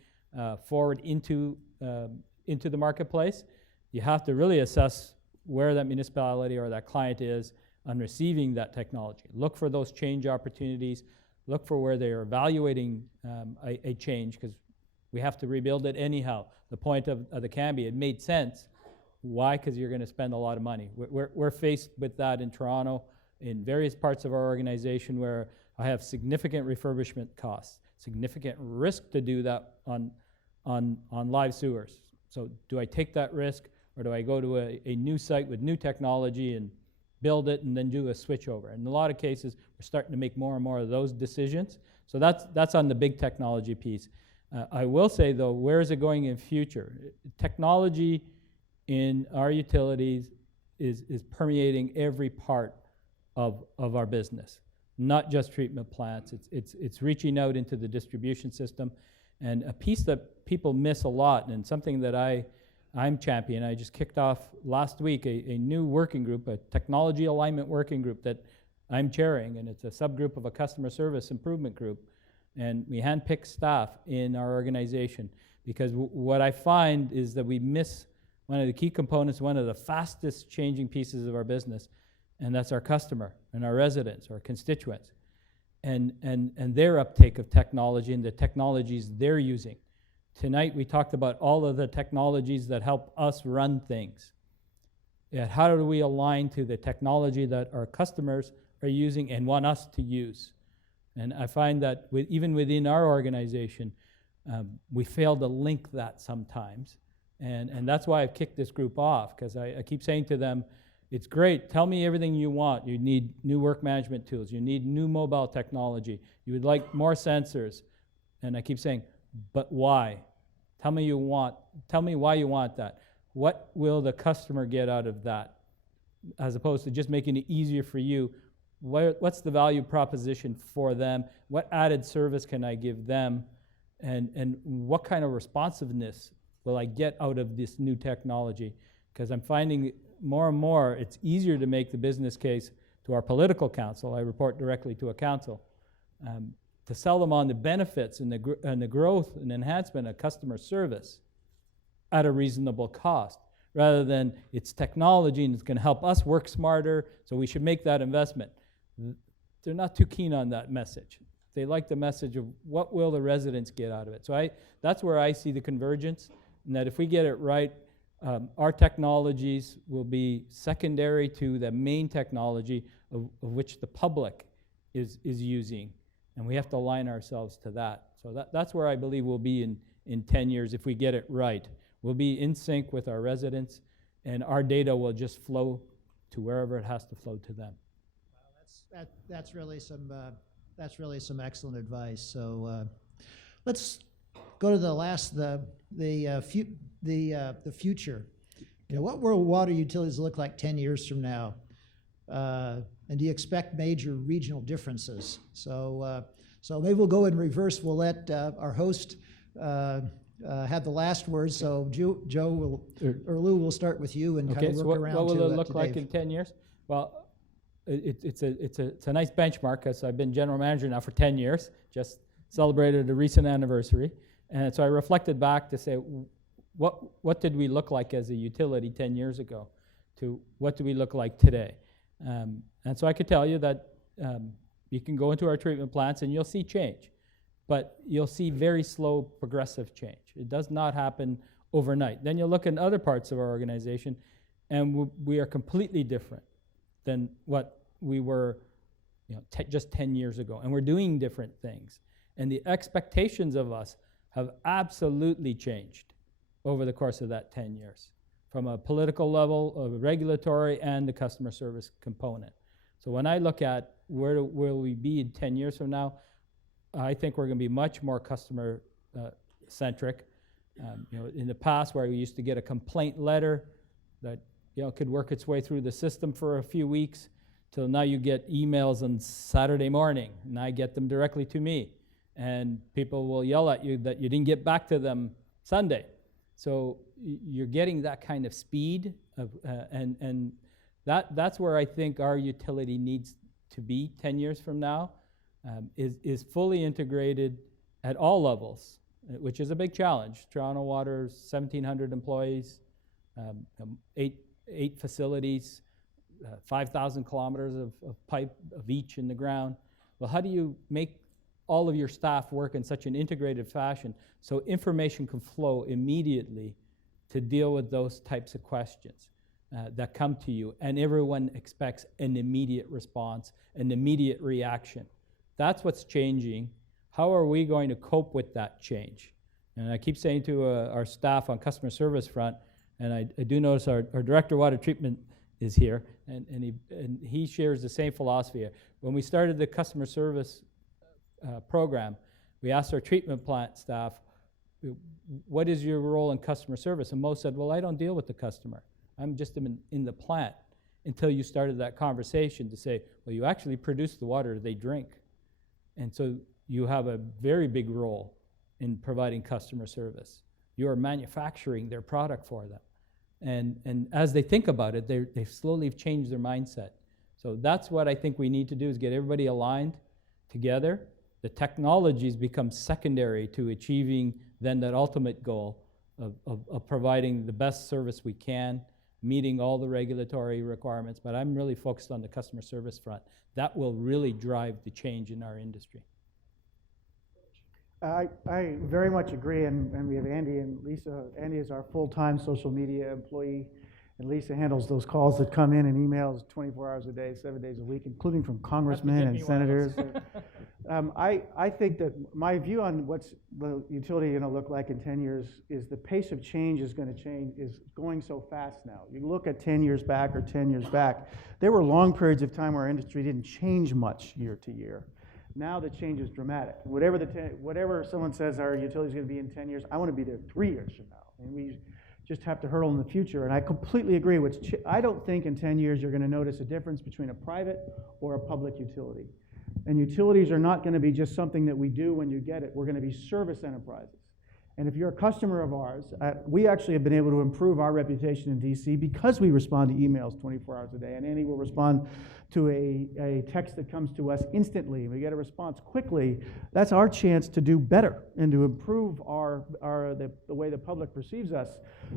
forward into the marketplace. You have to really assess where that municipality or that client is on receiving that technology. Look for those change opportunities. Look for where they are evaluating a change, because we have to rebuild it anyhow. The point of the Cambie, it made sense. Why? Because you're going to spend a lot of money. We're faced with that in Toronto, in various parts of our organization, where I have significant refurbishment costs, significant risk to do that on live sewers. So do I take that risk, or do I go to a new site with new technology and build it and then do a switch over? In a lot of cases, we're starting to make more and more of those decisions. So that's on the big technology piece. I will say, though, where is it going in future? Technology in our utilities is permeating every part of our business, not just treatment plants. It's reaching out into the distribution system. And a piece that people miss a lot, and something that I'm champion, I just kicked off last week a new working group, a technology alignment working group that I'm chairing, and it's a subgroup of a customer service improvement group. And we handpick staff in our organization, because what I find is that we miss one of the key components, one of the fastest changing pieces of our business, and that's our customer and our residents, our constituents, and their uptake of technology and the technologies they're using. Tonight we talked about all of the technologies that help us run things. Yet how do we align to the technology that our customers are using and want us to use? And I find that even within our organization, we fail to link that sometimes. And that's why I've kicked this group off, because I keep saying to them, it's great, tell me everything you want. You need new work management tools. You need new mobile technology. You would like more sensors. And I keep saying, but why? Tell me why you want that. What will the customer get out of that? As opposed to just making it easier for you. What's the value proposition for them? What added service can I give them? And what kind of responsiveness will I get out of this new technology? Because I'm finding more and more it's easier to make the business case to our political council. I report directly to a council. To sell them on the benefits and the growth and enhancement of customer service at a reasonable cost, rather than it's technology and it's going to help us work smarter, so we should make that investment. They're not too keen on that message. They like the message of what will the residents get out of it. So that's where I see the convergence, and that if we get it right, our technologies will be secondary to the main technology of which the public is using. And we have to align ourselves to that. So that's where I believe we'll be in 10 years if we get it right. We'll be in sync with our residents, and our data will just flow to wherever it has to flow to them. Well, that's really some excellent advice. So let's go to the future. You know, what will water utilities look like 10 years from now? And do you expect major regional differences? So maybe we'll go in reverse. We'll let our host have the last word. So Joe or Lou, we'll start with you and kind of work around. What will it look to like Dave. in 10 years? Well, it's a nice benchmark, because I've been general manager now for 10 years. Just celebrated a recent anniversary, and so I reflected back to say, what did we look like as a utility 10 years ago, to what do we look like today? And so I could tell you that you can go into our treatment plants and you'll see change, but you'll see very slow progressive change. It does not happen overnight. Then you'll look in other parts of our organization, And we are completely different than what we were just 10 years ago. And we're doing different things. And the expectations of us have absolutely changed over the course of that 10 years, from a political level, a regulatory, and the customer service component. So when I look at where will we be in 10 years from now, I think we're going to be much more customer centric. In the past, where we used to get a complaint letter that could work its way through the system for a few weeks, till now you get emails on Saturday morning, and I get them directly to me. And people will yell at you that you didn't get back to them Sunday. So you're getting that kind of speed, and that's where I think our utility needs to be 10 years from now, is fully integrated at all levels, which is a big challenge. Toronto Water's 1,700 employees, 8 facilities, 5,000 kilometers of pipe of each in the ground. Well, how do you make all of your staff work in such an integrated fashion so information can flow immediately to deal with those types of questions that come to you, and everyone expects an immediate response, an immediate reaction? That's what's changing. How are we going to cope with that change? And I keep saying to our staff on customer service front, and I do notice our Director of Water Treatment is here, and he shares the same philosophy. When we started the customer service program, we asked our treatment plant staff, what is your role in customer service? And most said, well, I don't deal with the customer. I'm just in the plant, until you started that conversation to say, well, you actually produce the water they drink. And so you have a very big role in providing customer service. You are manufacturing their product for them. And as they think about it, they slowly have changed their mindset. So that's what I think we need to do, is get everybody aligned together. The technologies become secondary to achieving then that ultimate goal of providing the best service we can, meeting all the regulatory requirements. But I'm really focused on the customer service front. That will really drive the change in our industry. I very much agree, and we have Andy and Lisa. Andy is our full-time social media employee, and Lisa handles those calls that come in and emails 24 hours a day, 7 days a week, including from congressmen and senators. I think that my view on what's the utility going to look like in 10 years is the pace of change is going so fast now. You look at 10 years back or 10 years back, there were long periods of time where our industry didn't change much year to year. Now the change is dramatic. Whatever someone says our utility is going to be in 10 years, I want to be there 3 years from now. And we just have to hurdle in the future. And I completely agree. I don't think in 10 years you're going to notice a difference between a private or a public utility. And utilities are not going to be just something that we do when you get it. We're going to be service enterprises. And if you're a customer of ours, we actually have been able to improve our reputation in DC because we respond to emails 24 hours a day. And Andy will respond to a text that comes to us instantly, and we get a response quickly. That's our chance to do better and to improve the way the public perceives us.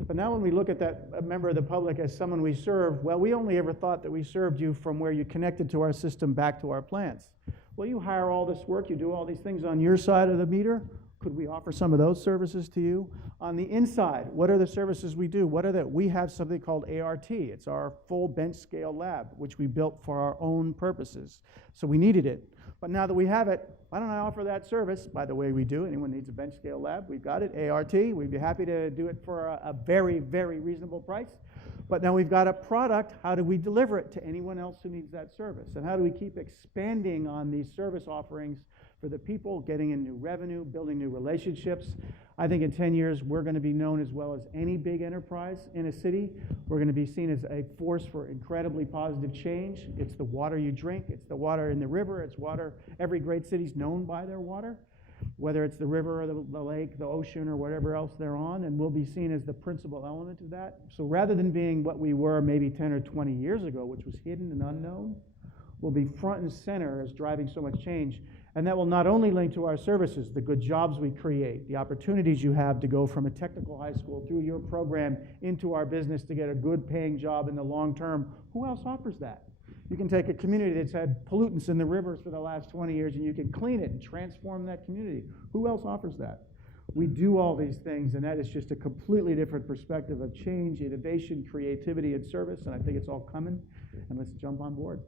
But now when we look at that member of the public as someone we serve, well, we only ever thought that we served you from where you connected to our system back to our plants. Well, you hire all this work, you do all these things on your side of the meter. Could we offer some of those services to you? On the inside, what are the services we do? We have something called ART. It's our full bench scale lab, which we built for our own purposes. So we needed it. But now that we have it, why don't I offer that service? By the way, we do. Anyone needs a bench scale lab, we've got it, ART. We'd be happy to do it for a very, very reasonable price. But now we've got a product. How do we deliver it to anyone else who needs that service? And how do we keep expanding on these service offerings for the people, getting in new revenue, building new relationships? I think in 10 years, we're going to be known as well as any big enterprise in a city. We're going to be seen as a force for incredibly positive change. It's the water you drink. It's the water in the river. It's water. Every great city's known by their water, whether it's the river or the lake, the ocean, or whatever else they're on, and we'll be seen as the principal element of that. So rather than being what we were maybe 10 or 20 years ago, which was hidden and unknown, we'll be front and center as driving so much change. And that will not only link to our services, the good jobs we create, the opportunities you have to go from a technical high school through your program into our business to get a good paying job in the long term. Who else offers that? You can take a community that's had pollutants in the rivers for the last 20 years and you can clean it and transform that community. Who else offers that? we do all these things, and that is just a completely different perspective of change, innovation, creativity, and service, and I think it's all coming, and let's jump on board.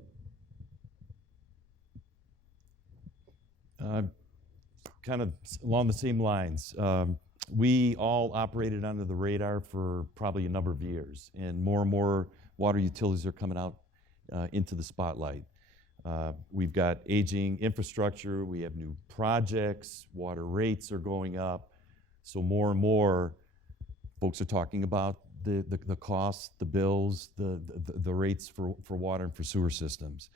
Kind of along the same lines. We all operated under the radar for probably a number of years, and more water utilities are coming out into the spotlight. We've got aging infrastructure, we have new projects, water rates are going up, so more and more folks are talking about the costs, the bills, the rates for water and for sewer systems.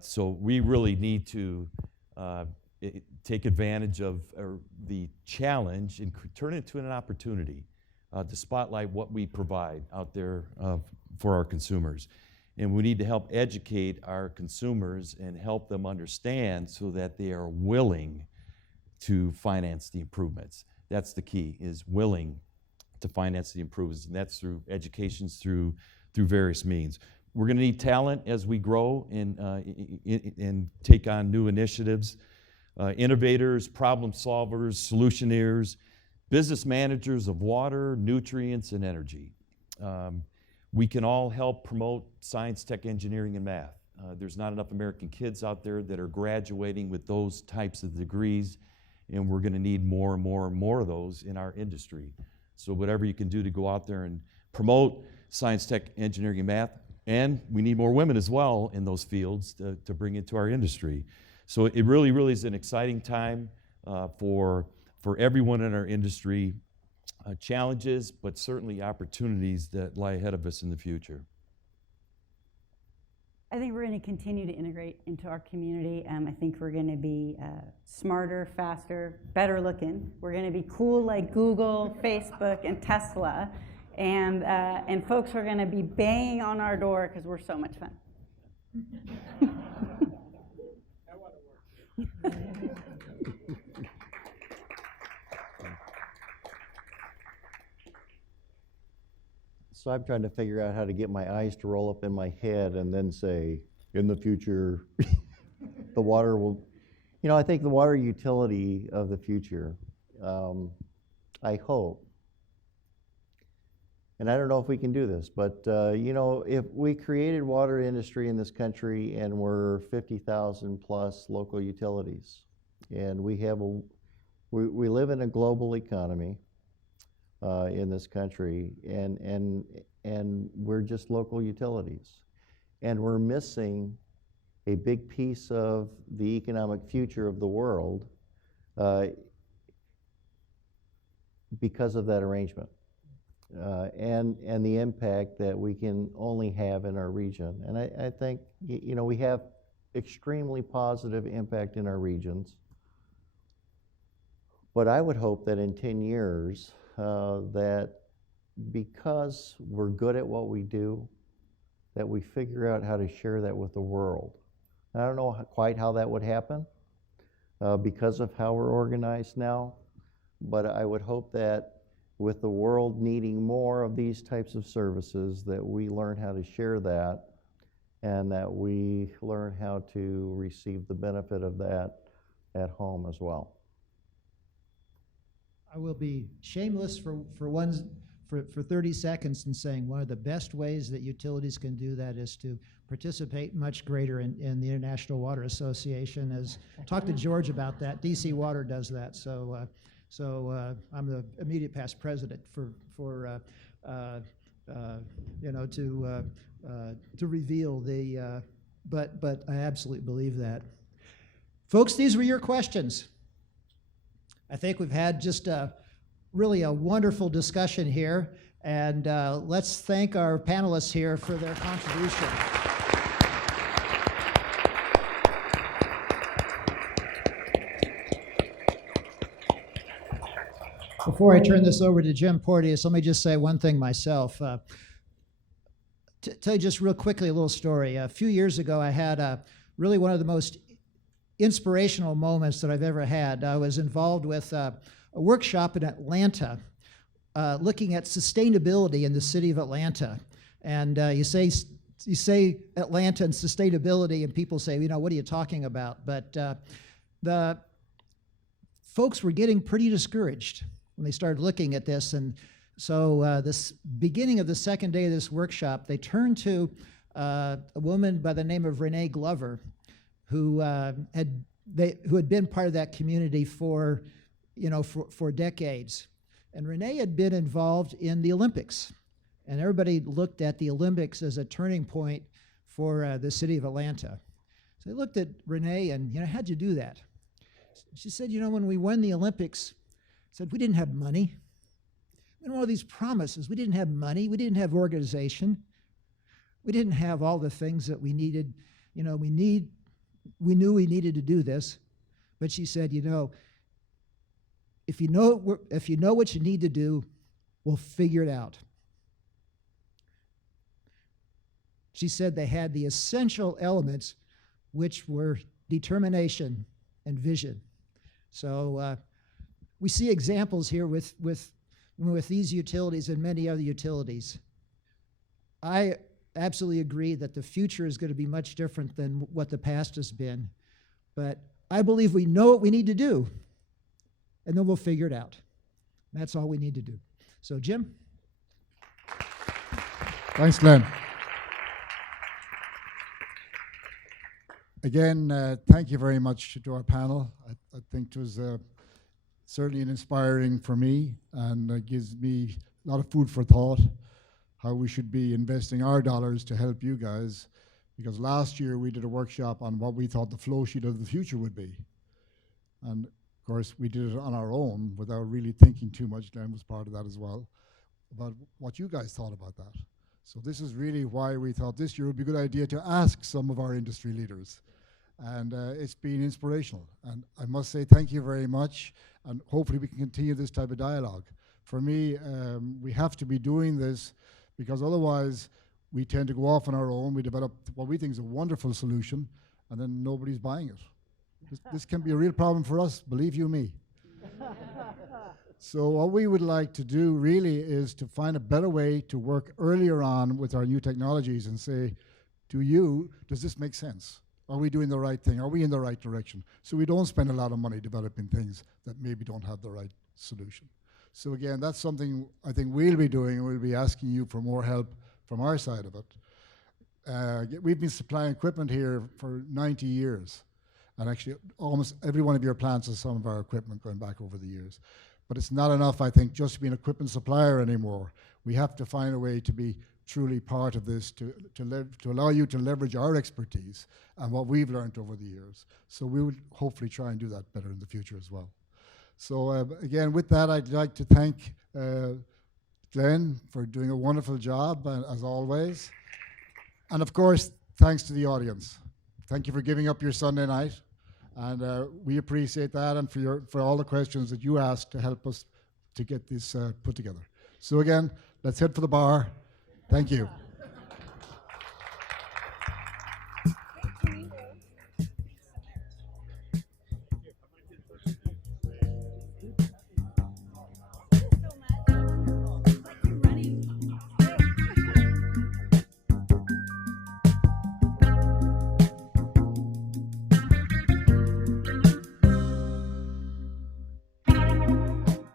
So we really need to take advantage of the challenge and turn it into an opportunity to spotlight what we provide out there for our consumers. And we need to help educate our consumers and help them understand so that they are willing to finance the improvements. That's the key, is willing to finance the improvements, and that's through educations, through various means. We're going to need talent as we grow and take on new initiatives. Innovators, problem solvers, solutioneers, business managers of water, nutrients, and energy. We can all help promote science, tech, engineering, and math. There's not enough American kids out there that are graduating with those types of degrees, and we're going to need more and more and more of those in our industry. So whatever you can do to go out there and promote science, tech, engineering, and math, and we need more women as well in those fields to bring into our industry. So it really is an exciting time for everyone in our industry. Challenges, but certainly opportunities that lie ahead of us in the future. I think we're going to continue to integrate into our community. I think we're going to be smarter, faster, better looking. We're going to be cool like Google, Facebook, and Tesla. And folks are going to be banging on our door because we're so much fun. So I'm trying to figure out how to get my eyes to roll up in my head and then say, in the future, the water will, I think the water utility of the future, I hope, and I don't know if we can do this, but if we created water industry in this country and we're 50,000 plus local utilities, and we live in a global economy, in this country, and we're just local utilities, and we're missing a big piece of the economic future of the world because of that arrangement, and the impact that we can only have in our region. And I think we have extremely positive impact in our regions, but I would hope that in 10 years. That because we're good at what we do, that we figure out how to share that with the world. I don't know quite how that would happen because of how we're organized now, but I would hope that with the world needing more of these types of services, that we learn how to share that and that we learn how to receive the benefit of that at home as well. I will be shameless for 30 seconds in saying one of the best ways that utilities can do that is to participate much greater in the International Water Association. Talk to George about that. DC Water does that. So I'm the immediate past president to reveal the. But I absolutely believe that. Folks, these were your questions. I think we've had just really a wonderful discussion here, and let's thank our panelists here for their contribution. Before I turn this over to Jim Porteous, let me just say one thing myself. Tell you just real quickly a little story. A few years ago, I had really one of the most inspirational moments that I've ever had. I was involved with a workshop in Atlanta looking at sustainability in the city of Atlanta. And you say Atlanta and sustainability, and people say, what are you talking about? But folks were getting pretty discouraged when they started looking at this. And so this beginning of the second day of this workshop, they turned to a woman by the name of Renee Glover, who had been part of that community for decades. And Renee had been involved in the Olympics. And everybody looked at the Olympics as a turning point for the city of Atlanta. So they looked at Renee and, how'd you do that? She said, when we won the Olympics, said we didn't have money. We had all these promises. We didn't have money. We didn't have organization. We didn't have all the things that we needed. We knew we needed to do this. But she said, if you know what you need to do, we'll figure it out. She said they had the essential elements, which were determination and vision. So we see examples here with these utilities and many other utilities. I absolutely agree that the future is going to be much different than what the past has been. But I believe we know what we need to do, and then we'll figure it out. That's all we need to do. So, Jim? Thanks, Glenn. Again, thank you very much to our panel. I think it was certainly inspiring for me, and gives me a lot of food for thought, how we should be investing our dollars to help you guys. Because last year we did a workshop on what we thought the flow sheet of the future would be. And of course, we did it on our own without really thinking too much. Glenn was part of that as well, about what you guys thought about that. So this is really why we thought this year would be a good idea to ask some of our industry leaders. And it's been inspirational. And I must say thank you very much. And hopefully we can continue this type of dialogue. For me, we have to be doing this, because otherwise we tend to go off on our own. We develop what we think is a wonderful solution, and then nobody's buying it. This can be a real problem for us, believe you me. So what we would like to do really is to find a better way to work earlier on with our new technologies and say, to you, does this make sense? Are we doing the right thing? Are we in the right direction? So we don't spend a lot of money developing things that maybe don't have the right solution. So again, that's something I think we'll be doing, and we'll be asking you for more help from our side of it. We've been supplying equipment here for 90 years. And actually, almost every one of your plants has some of our equipment going back over the years. But it's not enough, I think, just to be an equipment supplier anymore. We have to find a way to be truly part of this, to allow you to leverage our expertise and what we've learned over the years. So we would hopefully try and do that better in the future as well. So again, with that, I'd like to thank Glenn for doing a wonderful job, as always. And of course, thanks to the audience. Thank you for giving up your Sunday night. And we appreciate that, and for all the questions that you asked to help us to get this put together. So again, let's head for the bar. Thank you.